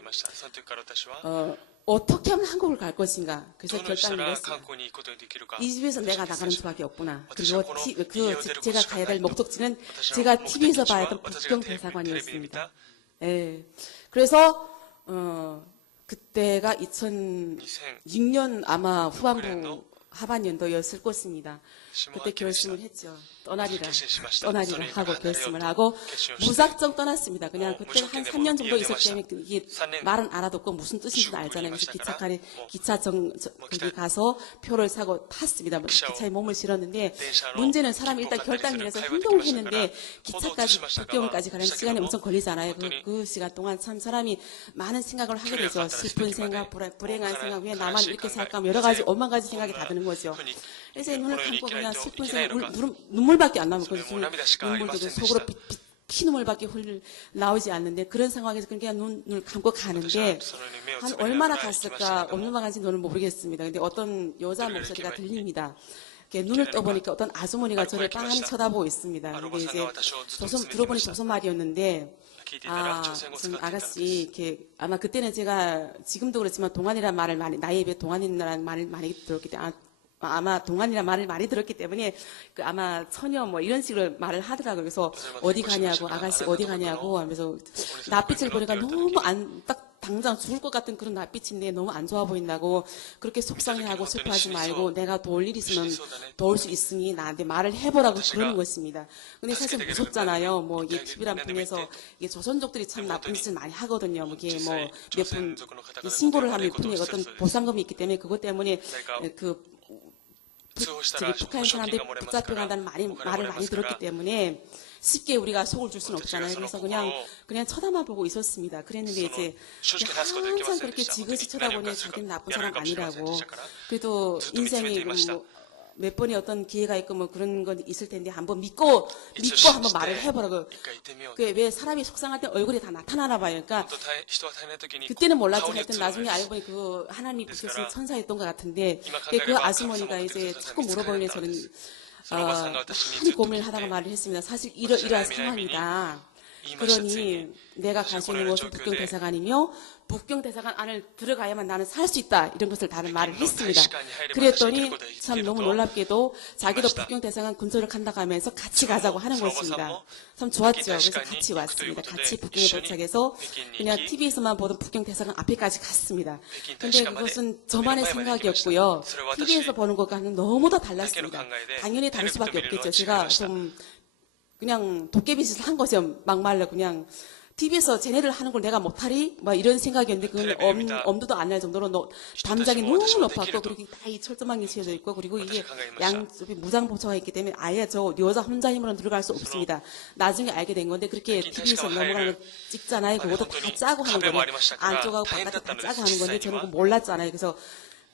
어떻게 하면 한국을 갈 것인가. 그래서 결단을 했습니다. 이 집에서 내가 나가는 수밖에 없구나. 그리고 제가 가야 될 목적지는 제가 TV에서 봐야 했던 북경 대사관이었습니다. 예. 그래서 그때가 2006년 아마 후반부 하반년도였을 것입니다. 그때 결심을 했죠. 떠나리라 하고 결심을 하고 무작정 떠났습니다. 그냥 그때 한 3년 정도 있었기 때문에 이게 말은 알아듣고 무슨 뜻인지는 알잖아요. 그래서 기차 거기 가서 표를 사고 탔습니다. 기차에 몸을 실었는데 문제는 사람이 일단 결단을 해서 행동을 했는데 기차까지 북경까지 가려면 시간이 엄청 걸리잖아요. 그 시간 동안 참 사람이 많은 생각을 하게 되죠. 슬픈 생각, 불행한 생각, 왜 나만 이렇게 살까 여러 가지 오만 가지 생각이 다 드는 거죠. 그래서 눈을 감고 그냥 슬픈 생각, 눈물밖에 안 나면 그래서 눈물도 속으로 피눈물밖에 나오지 않는데 그런 상황에서 그냥 눈을 감고 가는데 한 얼마나 갔을까 얼마나 간지 저는 모르겠습니다. 근데 어떤 여자 목소리가 들립니다. 이렇게 눈을 떠보니까 어떤 아주머니가 저를 빤히 쳐다보고 있습니다. 근데 이제 들어보니 조선 말이었는데 좀 아가씨, 이렇게, 아마 그때는 제가, 지금도 그렇지만 동안이라는 말을 나이에 비해 동안이라는 말을 많이 들었기 때문에, 아마 동안이라는 말을 많이 들었기 때문에, 아마 처녀 뭐 이런 식으로 말을 하더라고요. 그래서 어디 가냐고, 아가씨 어디 가냐고 하면서, 낯빛을 보니까 너무 딱 당장 죽을 것 같은 그런 낯빛인데 너무 안 좋아 보인다고, 그렇게 속상해하고 슬퍼하지 말고, 내가 도울 일 있으면 도울 수 있으니 나한테 말을 해보라고 그러는 것입니다. 근데 사실 무섭잖아요. 뭐, 이게 TV란 통해서, 이게 조선족들이 참 나쁜 짓을 많이 하거든요. 이게 뭐, 몇 분, 신고를 하면 분에 어떤 보상금이 있기 때문에 그것 때문에 북한 사람들이 붙잡혀간다는 말을 많이 들었기 때문에 쉽게 우리가 속을 줄 수는 없잖아요. 그래서 그냥 쳐다만 보고 있었습니다. 그랬는데 이제 항상 그렇게 지그시 쳐다보니 자기는 나쁜 사람 아니라고. 그래도 인생이 몇 번의 어떤 기회가 있고 뭐 그런 건 있을 텐데 한번 믿고 한번 말을 해보라고. 왜 사람이 속상할 때 얼굴이 다 나타나나 봐요. 그러니까 그때는 몰랐지. 하여튼 나중에 알고 보니 그 하나님이 부르신 천사였던 것 같은데 그 아주머니가 이제 자꾸 물어보니 저는 많이 고민을 하다가 말을 했습니다. 사실 이러한 상황이다. 그러니 내가 갈 수 있는 곳은 북경대사관이며 북경대사관 안을 들어가야만 나는 살 수 있다. 이런 것을 다른 말을 했습니다. 그랬더니 참 너무 놀랍게도 자기도 북경대사관 근처를 간다고 하면서 같이 가자고 하는 것입니다. 참 좋았죠. 그래서 같이 왔습니다. 같이 북경에 도착해서 그냥 TV에서만 보던 북경대사관 앞에까지 갔습니다. 근데 그것은 저만의 생각이었고요. TV에서 보는 것과는 너무도 달랐습니다. 당연히 다를 수밖에 없겠죠. 제가 좀 그냥 도깨비짓을 한 거죠. 막말로 그냥 TV에서 쟤네들 하는 걸 내가 못하리? 막 이런 생각이었는데 그건 엄두도 안 날 정도로 담장이 너무 높았고 그리고 다 이 철조망이 씌워져 있고 그리고 이게 양쪽에 무장보초가 있기 때문에 아예 저 여자 혼자 힘으로는 들어갈 수 없습니다. 나중에 알게 된 건데 그렇게 TV에서 넘어가는 거 찍잖아요. 그것도 다 짜고 하는 거예요. 안쪽하고 바깥에 다 짜고 하는 건데 저는 그거 몰랐잖아요. 그래서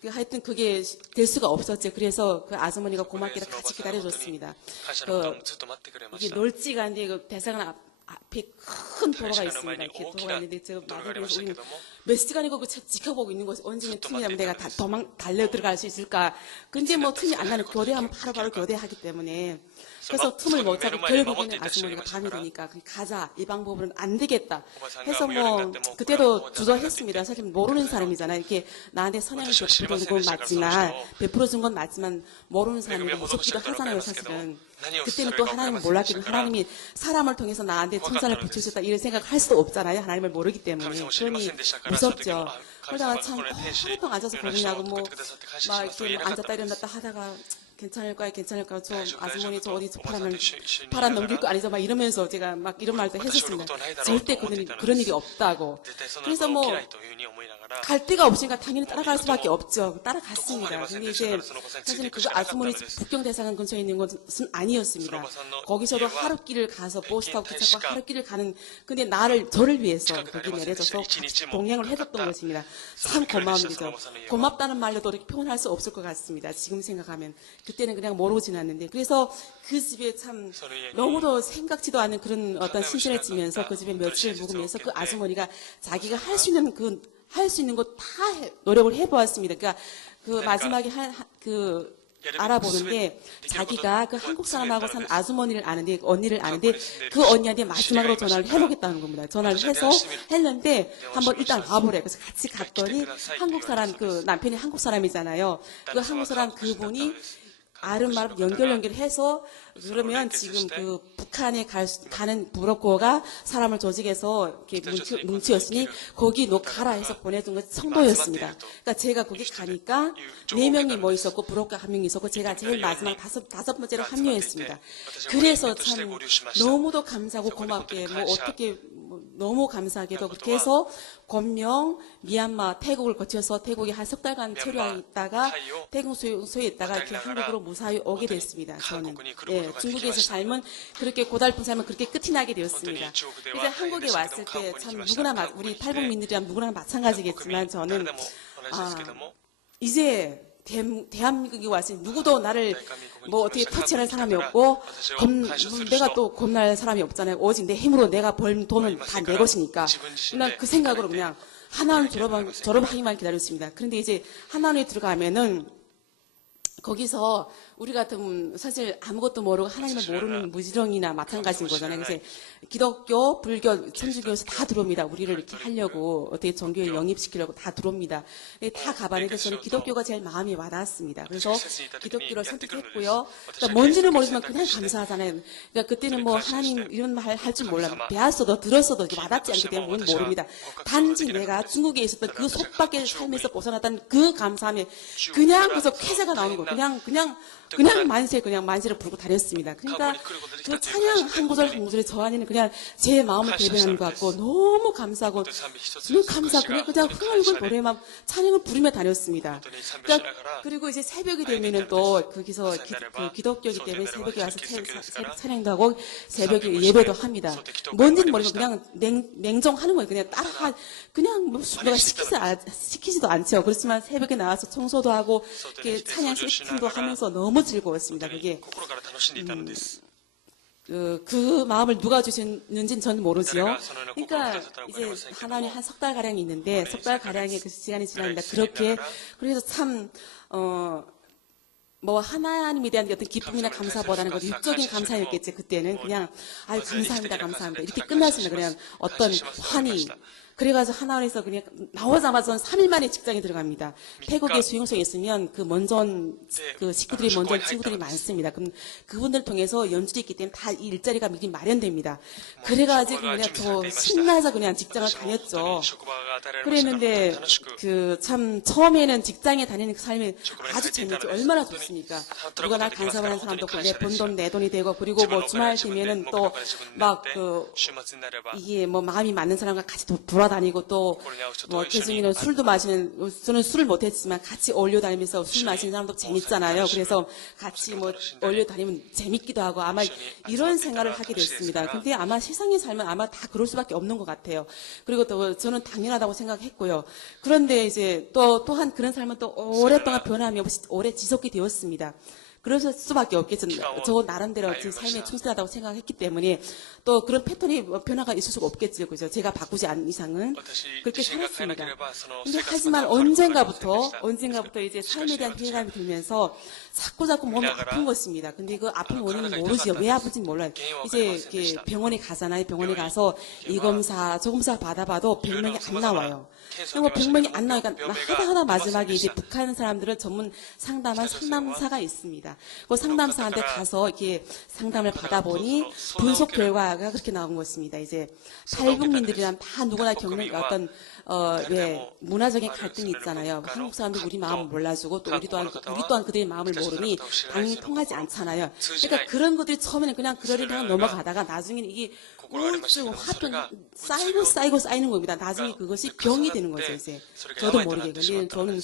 하여튼 그게 될 수가 없었죠. 그래서 그 아주머니가 고맙게 같이 기다려줬습니다. 이게 넓지가 않은데 그 대사관 앞에 큰 도로가 있습니다. 이렇게 도로가 있는데 저 마당에서 우리는 몇 시간이고 그 지켜보고 있는 것이 언제면 틈이 나면 내가 달려 들어갈 수 있을까. 근데 뭐 틈이 안 나는 교대하면 바로바로 교대하기 때문에 그래서 틈을 못 잡고 결국에는 아주머니가 밤이 되니까 가자. 이 방법으로는 안 되겠다. 해서 뭐 그때도 주저했습니다. 사실 모르는 사람이잖아요. 이렇게 나한테 선행을 베풀어준 건 맞지만 모르는 사람이니까 무섭기도 하잖아요. 사실은. 그때는 또 하나님을 몰랐기 때문에 하나님이 사람을 통해서 나한테 천사를 붙여주셨다 이런 생각을 할 수도 없잖아요. 하나님을 모르기 때문에. 그러니 무섭죠. 그러다가 참 하루 동안 앉아서 고민하고 뭐 막 이렇게 앉았다 일어났다 하다가 괜찮을까요? 저 아주머니 저 어디 팔아 넘길 거 아니죠? 막 이러면서 제가 막 이런 말도 했었습니다. 절대 그런 일이 없다고. 그래서 뭐 갈 데가 없으니까 당연히 따라갈 수밖에 없죠. 따라갔습니다. 근데 이제 사실 그 아주머니 북경대사관 근처에 있는 것은 아니었습니다. 거기서도 하루길을 가서 버스 타고 기차고 하루길을 가는 근데 저를 위해서 거기 내려줘서 같이 동행을 해줬던 것입니다. 참 고마운 일이죠. 고맙다는 말로도 이렇게 표현할 수 없을 것 같습니다. 지금 생각하면. 그때는 그냥 모르고 지났는데 그래서 그 집에 참 너무도 생각지도 않은 그런 어떤 신선해지면서 그 집에 며칠 묵으면서 그 아주머니가 자기가 할 수 있는 것 다 노력을 해보았습니다. 그러니까 그 마지막에 알아보는데 자기가 그 한국 사람하고 산 아주머니를 아는데 언니를 아는데 그 언니한테 마지막으로 전화를 해보겠다는 겁니다. 전화를 해서 했는데 한번 일단 와보래. 그래서 같이 갔더니 한국 사람 그 남편이 한국 사람이잖아요. 그 한국 사람 그분이 아름아름 연결해서 그러면 지금 그 북한에 가는 브로커가 사람을 조직해서 이렇게 뭉치였으니 거기 너 가라 해서 보내준 건 청도였습니다. 그러니까 제가 거기 가니까 4명이 뭐 있었고 브로커 1명 있었고 제가 제일 마지막 다섯 번째로 합류했습니다. 그래서 참 너무도 감사하고 고맙게 뭐 어떻게 너무 감사하게도 그렇게 해서 권명, 미얀마, 태국을 거쳐서 태국에 한 석 달간 체류하고 있다가 태국 소유에 있다가 이렇게 한국으로 무사히 오게 됐습니다. 저는 중국에서 삶은 그렇게 고달픈 삶은 그렇게 끝이 나게 되었습니다. 이제 한국에 왔을 때 참 누구나 우리 탈북민들이란 누구나 마찬가지겠지만 저는 이제 대한민국에 와서 누구도 나를 뭐 어떻게 터치하는 사람이 없고 내가 또 겁날 사람이 없잖아요. 오직 내 힘으로 내가 벌 돈은 다 내 것이니까. 난 그 생각으로 그냥 하나원 졸업하기만 기다렸습니다. 그런데 이제 하나원에 들어가면은 거기서 우리 같은 사실 아무것도 모르고 하나님을 모르는 무지렁이나 마찬가지인 거잖아요. 그래서 기독교, 불교, 천주교에서 다 들어옵니다. 우리를 이렇게 하려고 어떻게 종교에 영입시키려고 다 들어옵니다. 다 가봤는데 저는 기독교가 제일 마음이 와닿았습니다. 그래서 기독교를 선택했고요. 그러니까 뭔지는 모르지만 그냥 감사하잖아요. 그러니까 그때는 뭐 하나님 이런 말 할 줄 몰라. 배웠어도 들었어도 와닿지 않기 때문에 모릅니다. 단지 내가 중국에 있었던 그 속박의 삶에서 벗어났던 그 감사함에 그냥 그래서 쾌재가 나오는 거예요. 그냥 만세를 부르고 다녔습니다. 그러니까 그 찬양 한 구절 한 구절에 저 안에는 그냥 제 마음을 대변하는 것 같고 너무 감사하고 너무 감사하고 그냥 흥얼흥얼 노래만 찬양을 부르며 다녔습니다. 그러니까 그리고 이제 새벽이 되면은 또 거기서 그 기독교이기 때문에 새벽에 와서 새벽 찬양도 하고 새벽에 예배도 합니다. 뭔지는 모르고 그냥 맹종하는 거예요. 그냥 따라가 그냥 뭐 누가 시키지도 않죠. 그렇지만 새벽에 나와서 청소도 하고 이렇게 찬양 세팅도 하면서 너무 즐거웠습니다. 그게 그 마음을 누가 주셨는지는 저는 모르죠. 그러니까 이제 하나님 한 석 달 가량이 있는데 석 달 가량의 그 시간이 지납니다. 그래서 참 뭐 하나님에 대한 어떤 기쁨이나 감사보다는 그 육적인 감사였겠지. 그때는 그냥 아유 감사합니다 이렇게 끝났습니다. 그냥 어떤 환희. 그래가지고 하나원에서 그냥 나오자마자 저는 3일 만에 직장에 들어갑니다. 태국의 수용소에 있으면 그 식구들이 먼저 친구들이 많습니다. 그럼 그분들 통해서 연줄이 있기 때문에 다 이 일자리가 미리 마련됩니다. 그래가지고 그냥 저 신나서 그냥 직장을 다녔죠. 그랬는데 참 처음에는 직장에 다니는 그 삶이 아주 재밌죠. 얼마나 좋습니까? 누가 날 간섭하는 사람도 없고 내 번 돈 내 돈이 되고 그리고 뭐 주말 되면은 또 막 이게 뭐 마음이 맞는 사람과 같이 돌아다니고 또 뭐 개중이는 술도 마시는 저는 술을 못했지만 같이 어울려 다니면서 술 마시는 사람도 재밌잖아요. 그래서 같이 뭐 어울려 다니면 재밌기도 하고 아마 이런 생활을 하게 됐습니다. 근데 아마 세상의 삶은 아마 다 그럴 수밖에 없는 것 같아요. 그리고 또 저는 당연하다고 생각했고요. 그런데 이제 또한 그런 삶은 또 오랫동안 변함이 없이 오래 지속이 되었습니다. 그럴 수밖에 없겠죠. 저 나름대로 제 삶에 충실하다고 생각했기 때문에 또 그런 패턴이 변화가 있을 수가 없겠죠. 그죠? 제가 바꾸지 않은 이상은 그렇게 살았습니다. 근데 하지만 언젠가부터 이제 삶에 대한 피해감이 들면서 자꾸 몸이 아픈 것입니다. 근데 그 아픈 원인은 모르죠. 왜 아픈지 몰라요. 이제 병원에 가잖아요. 병원에 가서 이 검사, 저 검사 받아봐도 병명이 안 나와요. 뭐 병명이 안 나오니까 하다 마지막에 이제 북한 사람들은 전문 상담한 상담사가 있습니다. 그 상담사한테 가서 이렇게 상담을 받아보니 분석 결과가 그렇게 나온 것입니다. 이제 탈북민들이란 다 누구나 겪는 어떤 문화적인 갈등이 있잖아요. 한국 사람들 우리 마음을 몰라주고 또 우리 또한 그들의 마음을 모르니 당연히 통하지 않잖아요. 그러니까 그런 것들이 처음에는 그냥 그러려니 넘어가다가 나중에는 이게 우울증, 화병 쌓이고 쌓이는 겁니다. 나중에 그것이 병이 되는 거죠. 이제 저도 모르게. 근데 저는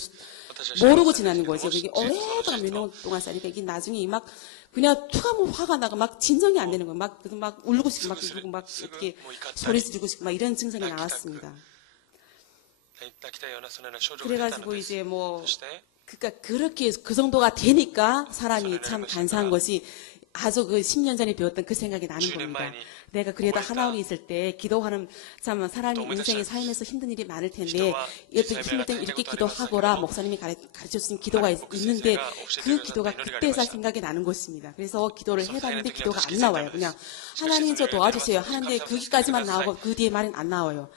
모르고 지나는 거죠. 그게 오랫동안 몇 년 동안 쌓이니까 이게 나중에 막 그냥 툭하면 화가 나고 막 진정이 안 되는 거예요. 막 울고 싶고 막 울고 막 이렇게 소리 지르고 싶고 막 이런 증상이 나왔습니다. 그래가지고 이제 그러니까 그렇게 그 정도가 되니까 사람이 참 간사한 것이 아주 그 10년 전에 배웠던 그 생각이 나는 겁니다. 내가 그래도 하나원에 있을 때 기도하는 참 사람이 인생의 삶에서 힘든 일이 많을 텐데 이렇게 힘들 땐 이렇게 기도하거라 목사님이 가르쳐주신 기도가 있는데 그 기도가 그때서 생각이 나는 것입니다. 그래서 기도를 해봤는데 기도가 안 나와요. 그냥 하나님 저 도와주세요 하는데 거기까지만 나오고 그 뒤에 말은 안 나와요.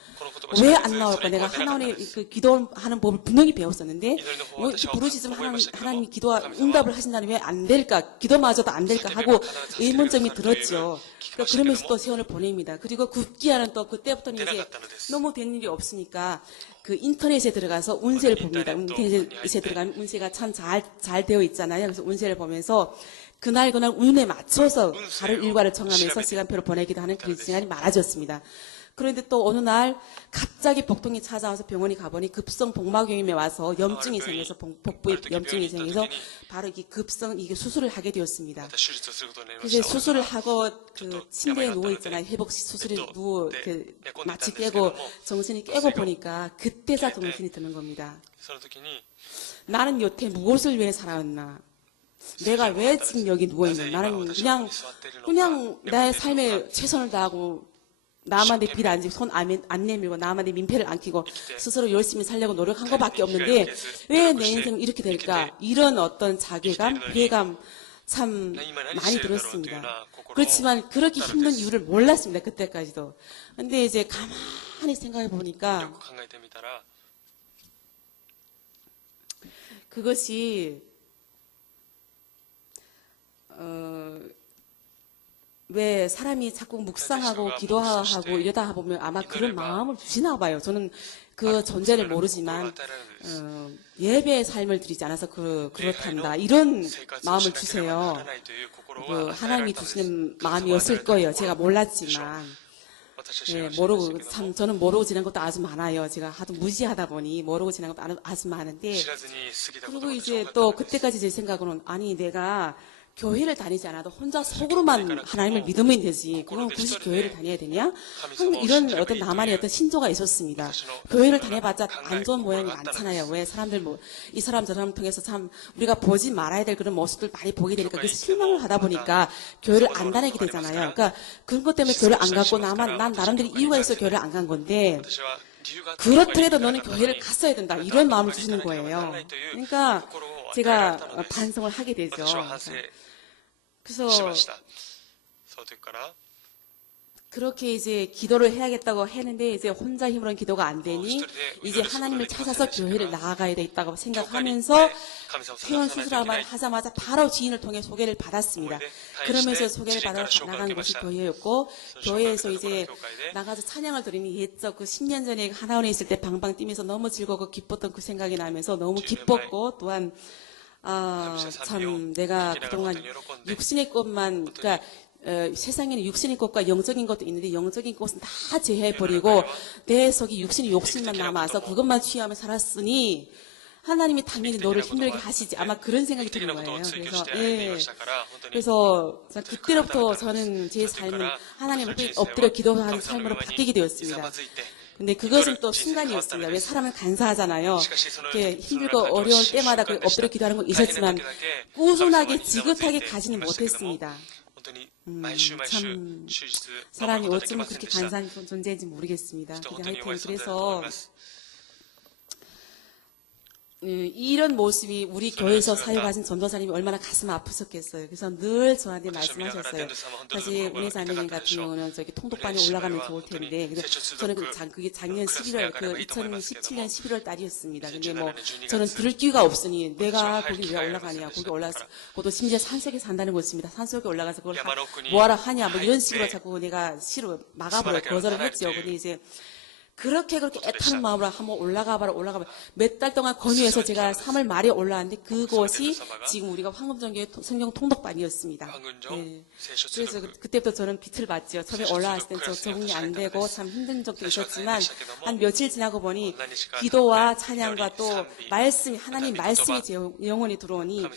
왜 안 나올까? 내가 하나원에 그 기도하는 법을 분명히 배웠었는데 이렇게 부르짖으면 하나님이 응답을 하신다는 왜 안 될까? 기도마저도 안 될까 하고 의문점이 들었죠. 그러면서 또 세원을 보냅니다. 그리고 급기야는 또 그때부터는 이제 너무 된 일이 없으니까 그 인터넷에 들어가서 운세를 봅니다. 인터넷에 들어가면 운세가 참 잘 되어 있잖아요. 그래서 운세를 보면서 그날 운에 맞춰서 다른 일과를 정하면서 시간표를 보내기도 하는 그 시간이 많아졌습니다. 그런데 또 어느 날 갑자기 복통이 찾아와서 병원에 가보니 급성 복막염에 와서 염증이 생겨서 복부에 염증이 생겨서 바로 이게 급성 이게 수술을 하게 되었습니다. また手術をすることになりまし 그래서 た。 수술을 하고 그 또 침대에 야망이 누워 났다는데 있잖아요. 회복 수술에 또 누워 네, 그 내꺼 마치 냈다는 깨고 데서 정신이 깨고 그래서 보니까 그때서 네, 네. 정신이 드는 겁니다. その時に 나는 여태 무엇을 위해 살아왔나? 내가 왜 지금 여기 누워 있나? 나는 그냥 나의 삶에 최선을 다하고 남한테 빌 안 지고 손 안 내밀고 남한테 민폐를 안 끼고 스스로 열심히 살려고 노력한 것밖에 없는데 왜 내 인생은 이렇게 될까? 이런 어떤 자괴감, 회의감 참 많이 들었습니다. 그렇지만 그렇게 힘든 이유를 몰랐습니다. 그때까지도. 근데 이제 가만히 생각해 보니까 よく考えてみたら 그것이 왜 사람이 자꾸 묵상하고 기도하고 이러다 보면 아마 그런 마음을 주시나 봐요. 저는 그 존재를 모르지만 예배의 삶을 드리지 않아서 그렇단다. 이런 마음을 주세요. 그 하나님이 주시는 마음이었을 거예요. 제가 몰랐지만. 예, 모르고 참 저는 모르고 지난 것도 아주 많아요. 제가 하도 무지하다 보니 모르고 지난 것도 아주 많은데 知らずに過ぎたこと 그리고 が 이제 多かった 또 のです。 그때까지 제 생각으로는 아니 내가 교회를 다니지 않아도 혼자 속으로만 하나님을 믿으면 되지. 그럼 굳이 교회를 다녀야 되냐? 항상 이런 어떤 나만의 어떤 신조가 있었습니다. 교회를 다녀봤자 안 좋은 모양이 많잖아요. 왜 사람들 뭐 이 사람 저 사람 통해서 참 우리가 보지 말아야 될 그런 모습들 많이 보게 되니까 그래서 실망을 하다 보니까 교회를 안 다니게 되잖아요. 그러니까 그런 것 때문에 교회를 안 갔고 난 나름대로 이유가 있어 교회를 안 간 건데 私は理由があった 그렇더라도 너는 교회를 갔어야 된다. 이런 마음을 주시는 거예요. 그러니까 제가 반성을 하게 되죠. 私は反省 그래서 しました。その時から 그렇게 이제 기도를 해야겠다고 했는데 이제 혼자 힘으로는 기도가 안 되니 이제 하나님을 찾아서 교회를 나아가야 되겠다고 教会に行っ 생각하면서 て神様を 퇴원 探さ 수술을 ないといけない 하자마자 바로 지인을 통해 소개를 받았습니다. 그러면서 소개를 받아 나간 곳이 교회였고 교회에서 이제 나가서 찬양을 드리니 옛적 그 10년 전에 하나원에 있을 때 방방 뛰면서 너무 즐겁고 기뻤던 그 생각이 나면서 너무 기뻤고 또한 참 내가 그동안 육신의 것만 그러니까 세상에는 육신의 것과 영적인 것도 있는데 영적인 것은 다 제해버리고 내 속에 육신의 욕심만 남아서 그것만 취하며 살았으니 하나님이 당연히 너를 힘들게 하시지 아마 그런 생각이 的 드는 なことを 거예요. 追求 그래서 して歩んでいましたから本当に 그래서 그때부터 저는 제 삶은 하나님 앞에 엎드려 기도하는 삶으로 바뀌게 되었습니다. 근데 그것은 또 순간이었습니다. 왜 사람은 간사하잖아요. 이렇게 힘들고 어려울 때마다 그 엎드려 기도하는 건 있었지만 꾸준하게 지긋하게 가지는 못했습니다. 本当に毎週毎週 참 手術 사람이 守ることが 어쩌면 できません 그렇게 でした。 간사한 존재인지 모르겠습니다. 本 근데 当に弱い 하여튼 存在だと思い 그래서 ます。 이런 모습이 우리 교회에서 사역하신 전도사님이 얼마나 가슴 아프셨겠어요. 그래서 늘 저한테 말씀하셨어요. 사실 은혜사님 같은 경우는 저기 통독반에 올라가면 좋을 텐데, 그래서 저는 그게 작년 11월, 2017년 11월 달이었습니다. 근데 뭐 저는 들을 기회가 없으니 내가 거기 왜 올라가냐, 거기 올라서, 그것도 심지어 산속에 산다는 곳입니다. 산속에 올라가서 그걸 뭐하러 하냐, 뭐 이런 식으로 자꾸 내가 싫어 막아버려 거절을 했죠. 근데 이제 그렇게 애타는 마음으로 한번 올라가봐라. 몇 달 동안 권유해서 제가 3월 말에 올라왔는데 그곳이 지금 우리가 황금전교회 성경 통독반이었습니다. 네. 그래서 그때부터 저는 빛을 봤죠. 처음에 올라왔을 땐 적응이 안 되고 참 힘든 적도 있었지만 한 며칠 지나고 보니 기도와 찬양과 또 말씀이 하나님 말씀이 제 영혼이 들어오니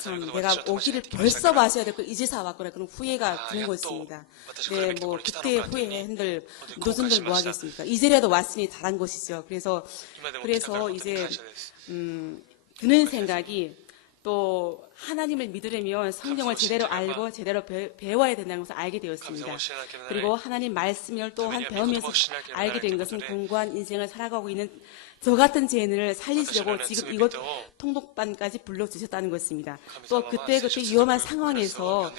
참 내가 오기를 벌써 마셔야 될 걸 이제서 왔구나 그런 후회가 드는 것입니다. 네, 뭐 그때 후회한들 늦은들 뭐 하겠습니까? 이제라도 왔으니 잘한 것이죠. 그래서 이제 드는 생각이 또 하나님을 믿으려면 성경을 제대로 알고 제대로 배워야 된다는 것을 알게 되었습니다. 그리고 하나님 말씀을 또한 배우면서 알게 된 것은 공고한 인생을 살아가고 있는 저 같은 죄인을 살리시려고 지금 이곳 통독반까지 불러주셨다는 것입니다. 또 그때 위험한 상황에서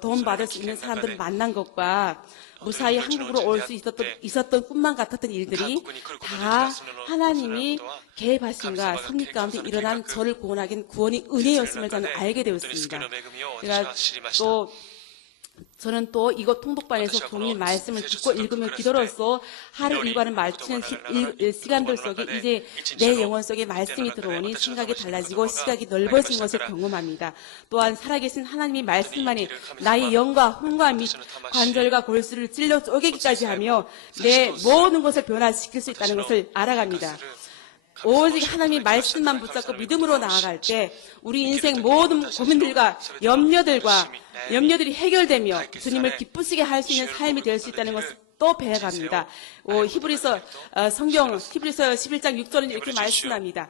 도움받을 수 있는 사람들을 만난 것과 무사히 한국으로 올 수 있었던 꿈만 같았던 일들이 다 하나님이 개입하심과 섭리 가운데 일어난 저를 구원하긴 구원이 은혜였음을 저는 알게 되었습니다. 제가 또 저는 또 이곳 통독반에서 종일 말씀을 듣고 읽으며 기도로서 하루 일과를 마치는 시간들 속에 이제 내 영혼 속에 말씀이 들어오니 생각이 달라지고 시각이 넓어진 것을 경험합니다. 또한 살아계신 하나님의 말씀만이 나의 영과 혼과 및 관절과 골수를 찔러 쪼개기까지 하며 내 모든 것을 변화시킬 수 있다는 것을 알아갑니다. 오직 하나님의 말씀만 붙잡고 믿음으로 나아갈 때 우리 인생 모든 고민들과 염려들이 해결되며 주님을 기쁘시게 할 수 있는 삶이 될 수 있다는 것을 또 배워갑니다. 히브리서 11장 6절은 이렇게 말씀합니다.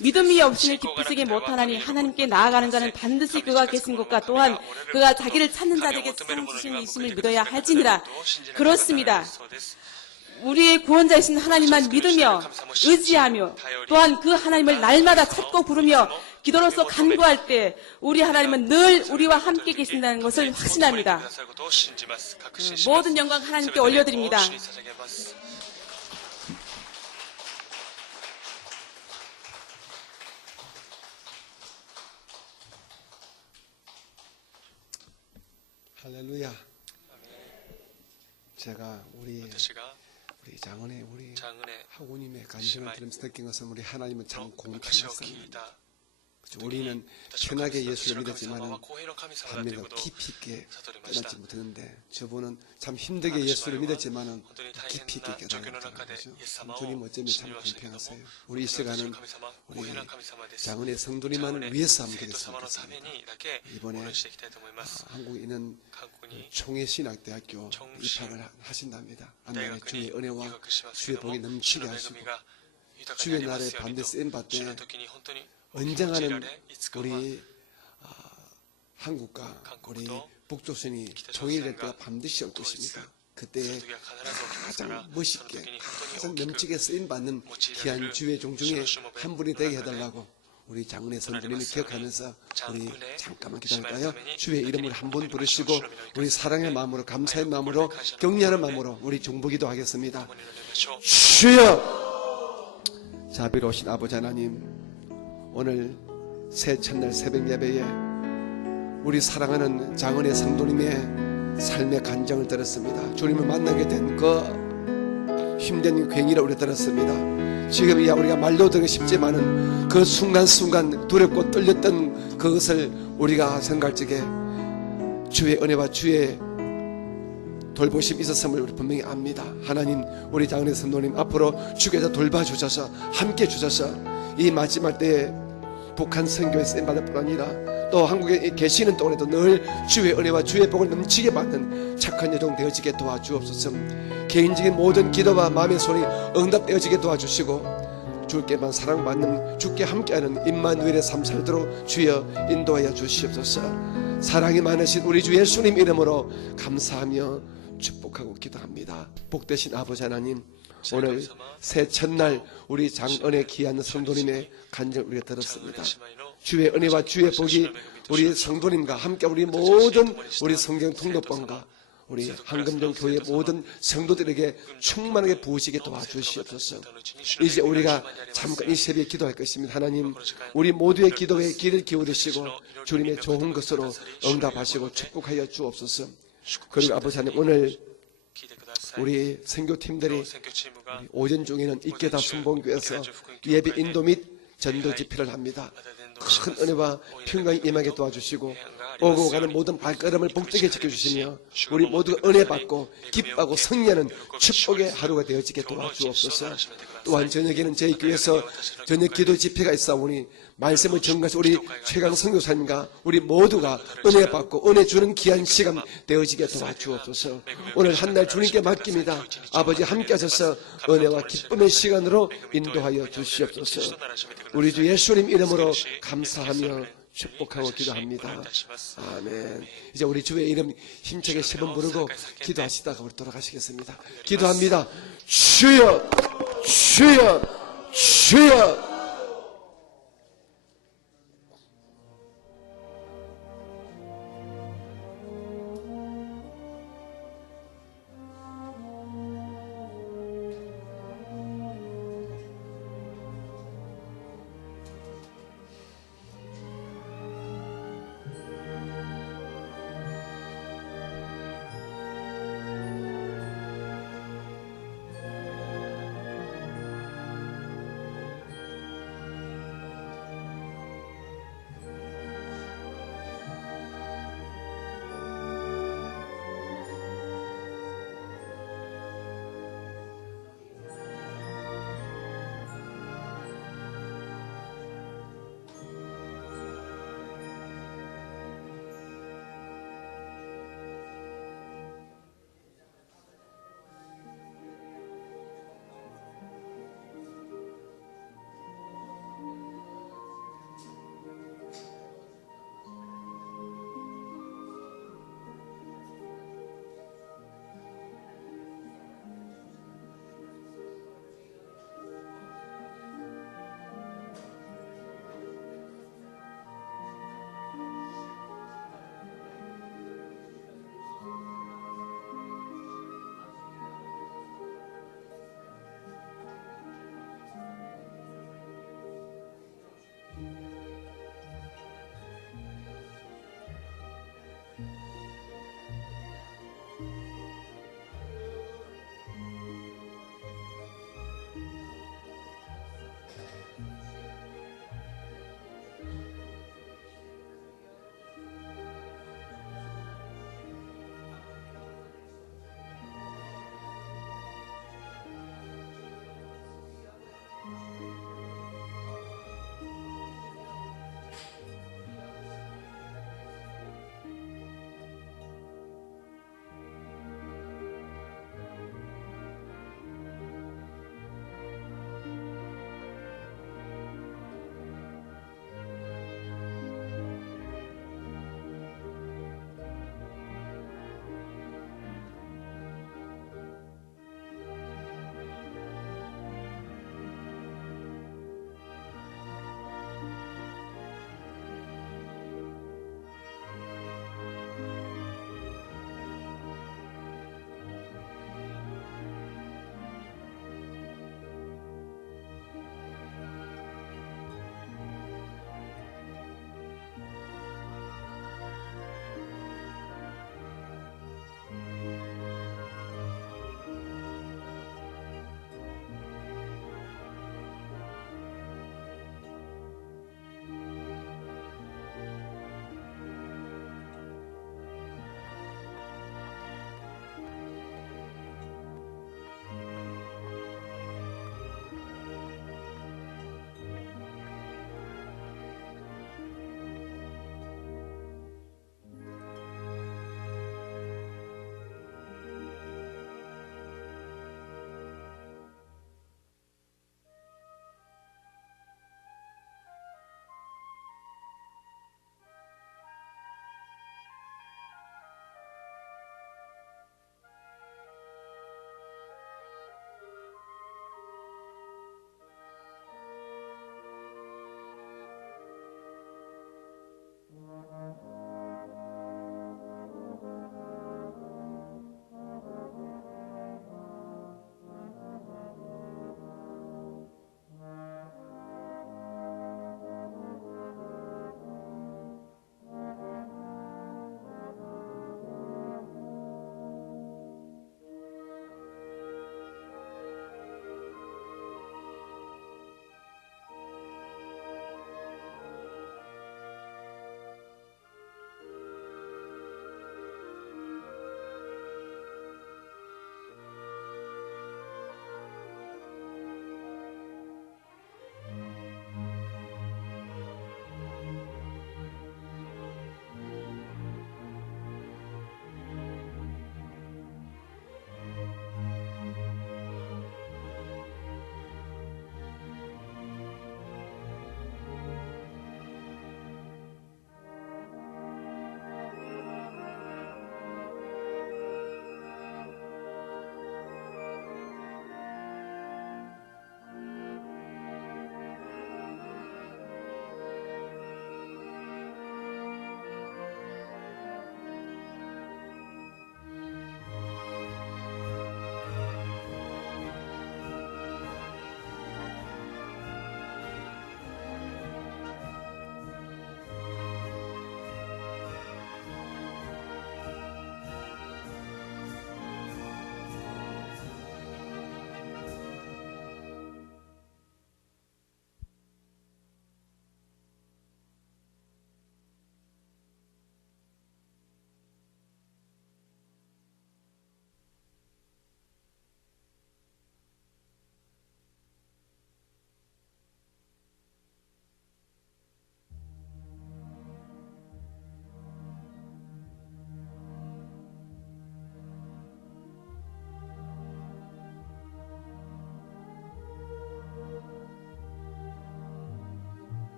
믿음이 없으면 기쁘시게 못하나니 하나님께 나아가는 자는 반드시 그가 계신 것과 또한 그가 자기를 찾는 자에게 상 주신 이심을 믿어야 할지니라. 그렇습니다. 우리의 구원자이신 하나님만 믿으며 의지하며 또한 그 하나님을 날마다 찾고 부르며 기도로서 간구할 때 우리 하나님은 늘 우리와 함께 계신다는 것을 확신합니다. 모든 영광 하나님께 올려드립니다. 할렐루야. 제가 우리 장은의 하고님의 간증을 들으면서 느낀 것은 우리 하나님은 참 공평하십니다. 우리는 편하게 예수를 믿었지만 반면에 깊이 있게 깨닫지 못했는데 저분은 참 힘들게 예수를 믿었지만 깊이 있게 깨달았다는 거죠. 주님 어쩌면 참 공평하세요. 우리 이 시간은 우리 장은의 성도님만을 위해서 한번 기도했습니다. 이번에 한국에 있는 총회신학대학교 입학을 하신답니다. 안날에 주의 은혜와 주의 복이 넘치게 하시고 주의 날에 반드시 쓰임받되 언쟁하는 우리 한국과 우리 북조선이 통일될 때가 반드시 올 것입니다. 그때 가장 멋있게 가장 넘치게 쓰임받는 귀한 주의 종 중에 한 분이 되게 해달라고 우리 장은혜 선생님을 기억하면서 우리 잠깐만 기다릴까요? 주의 이름을 한번 부르시고 우리 사랑의 마음으로 감사의 마음으로 격려하는 마음으로 우리 중보기도 하겠습니다. 주여! 자비로우신 아버지 하나님, 오늘 새 첫날 새벽 예배에 우리 사랑하는 장은혜 성도님의 삶의 간증을 들었습니다. 주님을 만나게 된 그 힘든 굉이를 우리 들었습니다. 지금이야 우리가 말로 듣기 쉽지만은 그 순간순간 두렵고 떨렸던 그것을 우리가 생각할 적에 주의 은혜와 주의 돌보심이 있었음을 우리 분명히 압니다. 하나님, 우리 장은혜 성도님 앞으로 주께서 돌봐주셔서 함께 주셔서 이 마지막 때에 북한 선교에 쓰임받을 뿐 아니라 또 한국에 계시는 동안에도 늘 주의 은혜와 주의 복을 넘치게 받는 착한 여종 되어지게 도와주옵소서. 개인적인 모든 기도와 마음의 소리 응답되어지게 도와주시고 주께만 사랑받는 주께 함께하는 임마누엘의 삶 살도록 주여 인도하여 주시옵소서. 사랑이 많으신 우리 주 예수님 이름으로 감사하며 축복하고 기도합니다. 복되신 아버지 하나님, 오늘 새 첫날 우리 장은혜 귀한 성도님의 간증을 우리가 들었습니다. 주의 은혜와 주의 복이 우리 성도님과 함께 우리 모든 우리 성경 통독반과 우리 한금동 교회 모든 성도들에게 충만하게 부으시게 도와주시옵소서. 이제 우리가 잠깐 이 새벽에 기도할 것입니다. 하나님, 우리 모두의 기도에 귀를 기울이시고 주님의 좋은 것으로 응답하시고 축복하여 주옵소서. 그리고 아버지 하나님, 오늘 우리 선교팀들이 우리 오전 중에는 이케다 순봉교에서 예배 인도 및 전도 집회를 합니다. 큰 은혜와 평강이 임하게 도와주시고 오고 가는 모든 발걸음을 복되게 지켜주시며 우리 모두가 은혜 받고 기뻐하고 승리하는 축복의 하루가 되어지게 도와주옵소서. 또한 저녁에는 저희 교회에서 저녁 기도 집회가 있사오니 말씀을 전가해서 우리 최강 선교사님과 우리 모두가 은혜 받고 은혜 주는 귀한 시간 되어지게 도와주옵소서. 오늘 한 날 주님께 맡깁니다. 아버지 함께 하셔서 은혜와 기쁨의 시간으로 인도하여 주시옵소서. 우리 주 예수님 이름으로 감사하며 축복하고 기도합니다. 아멘. 이제 우리 주의 이름 힘차게 3번 부르고 기도하시다가 우리 돌아가시겠습니다. 기도합니다. 주여, 주여, 주여.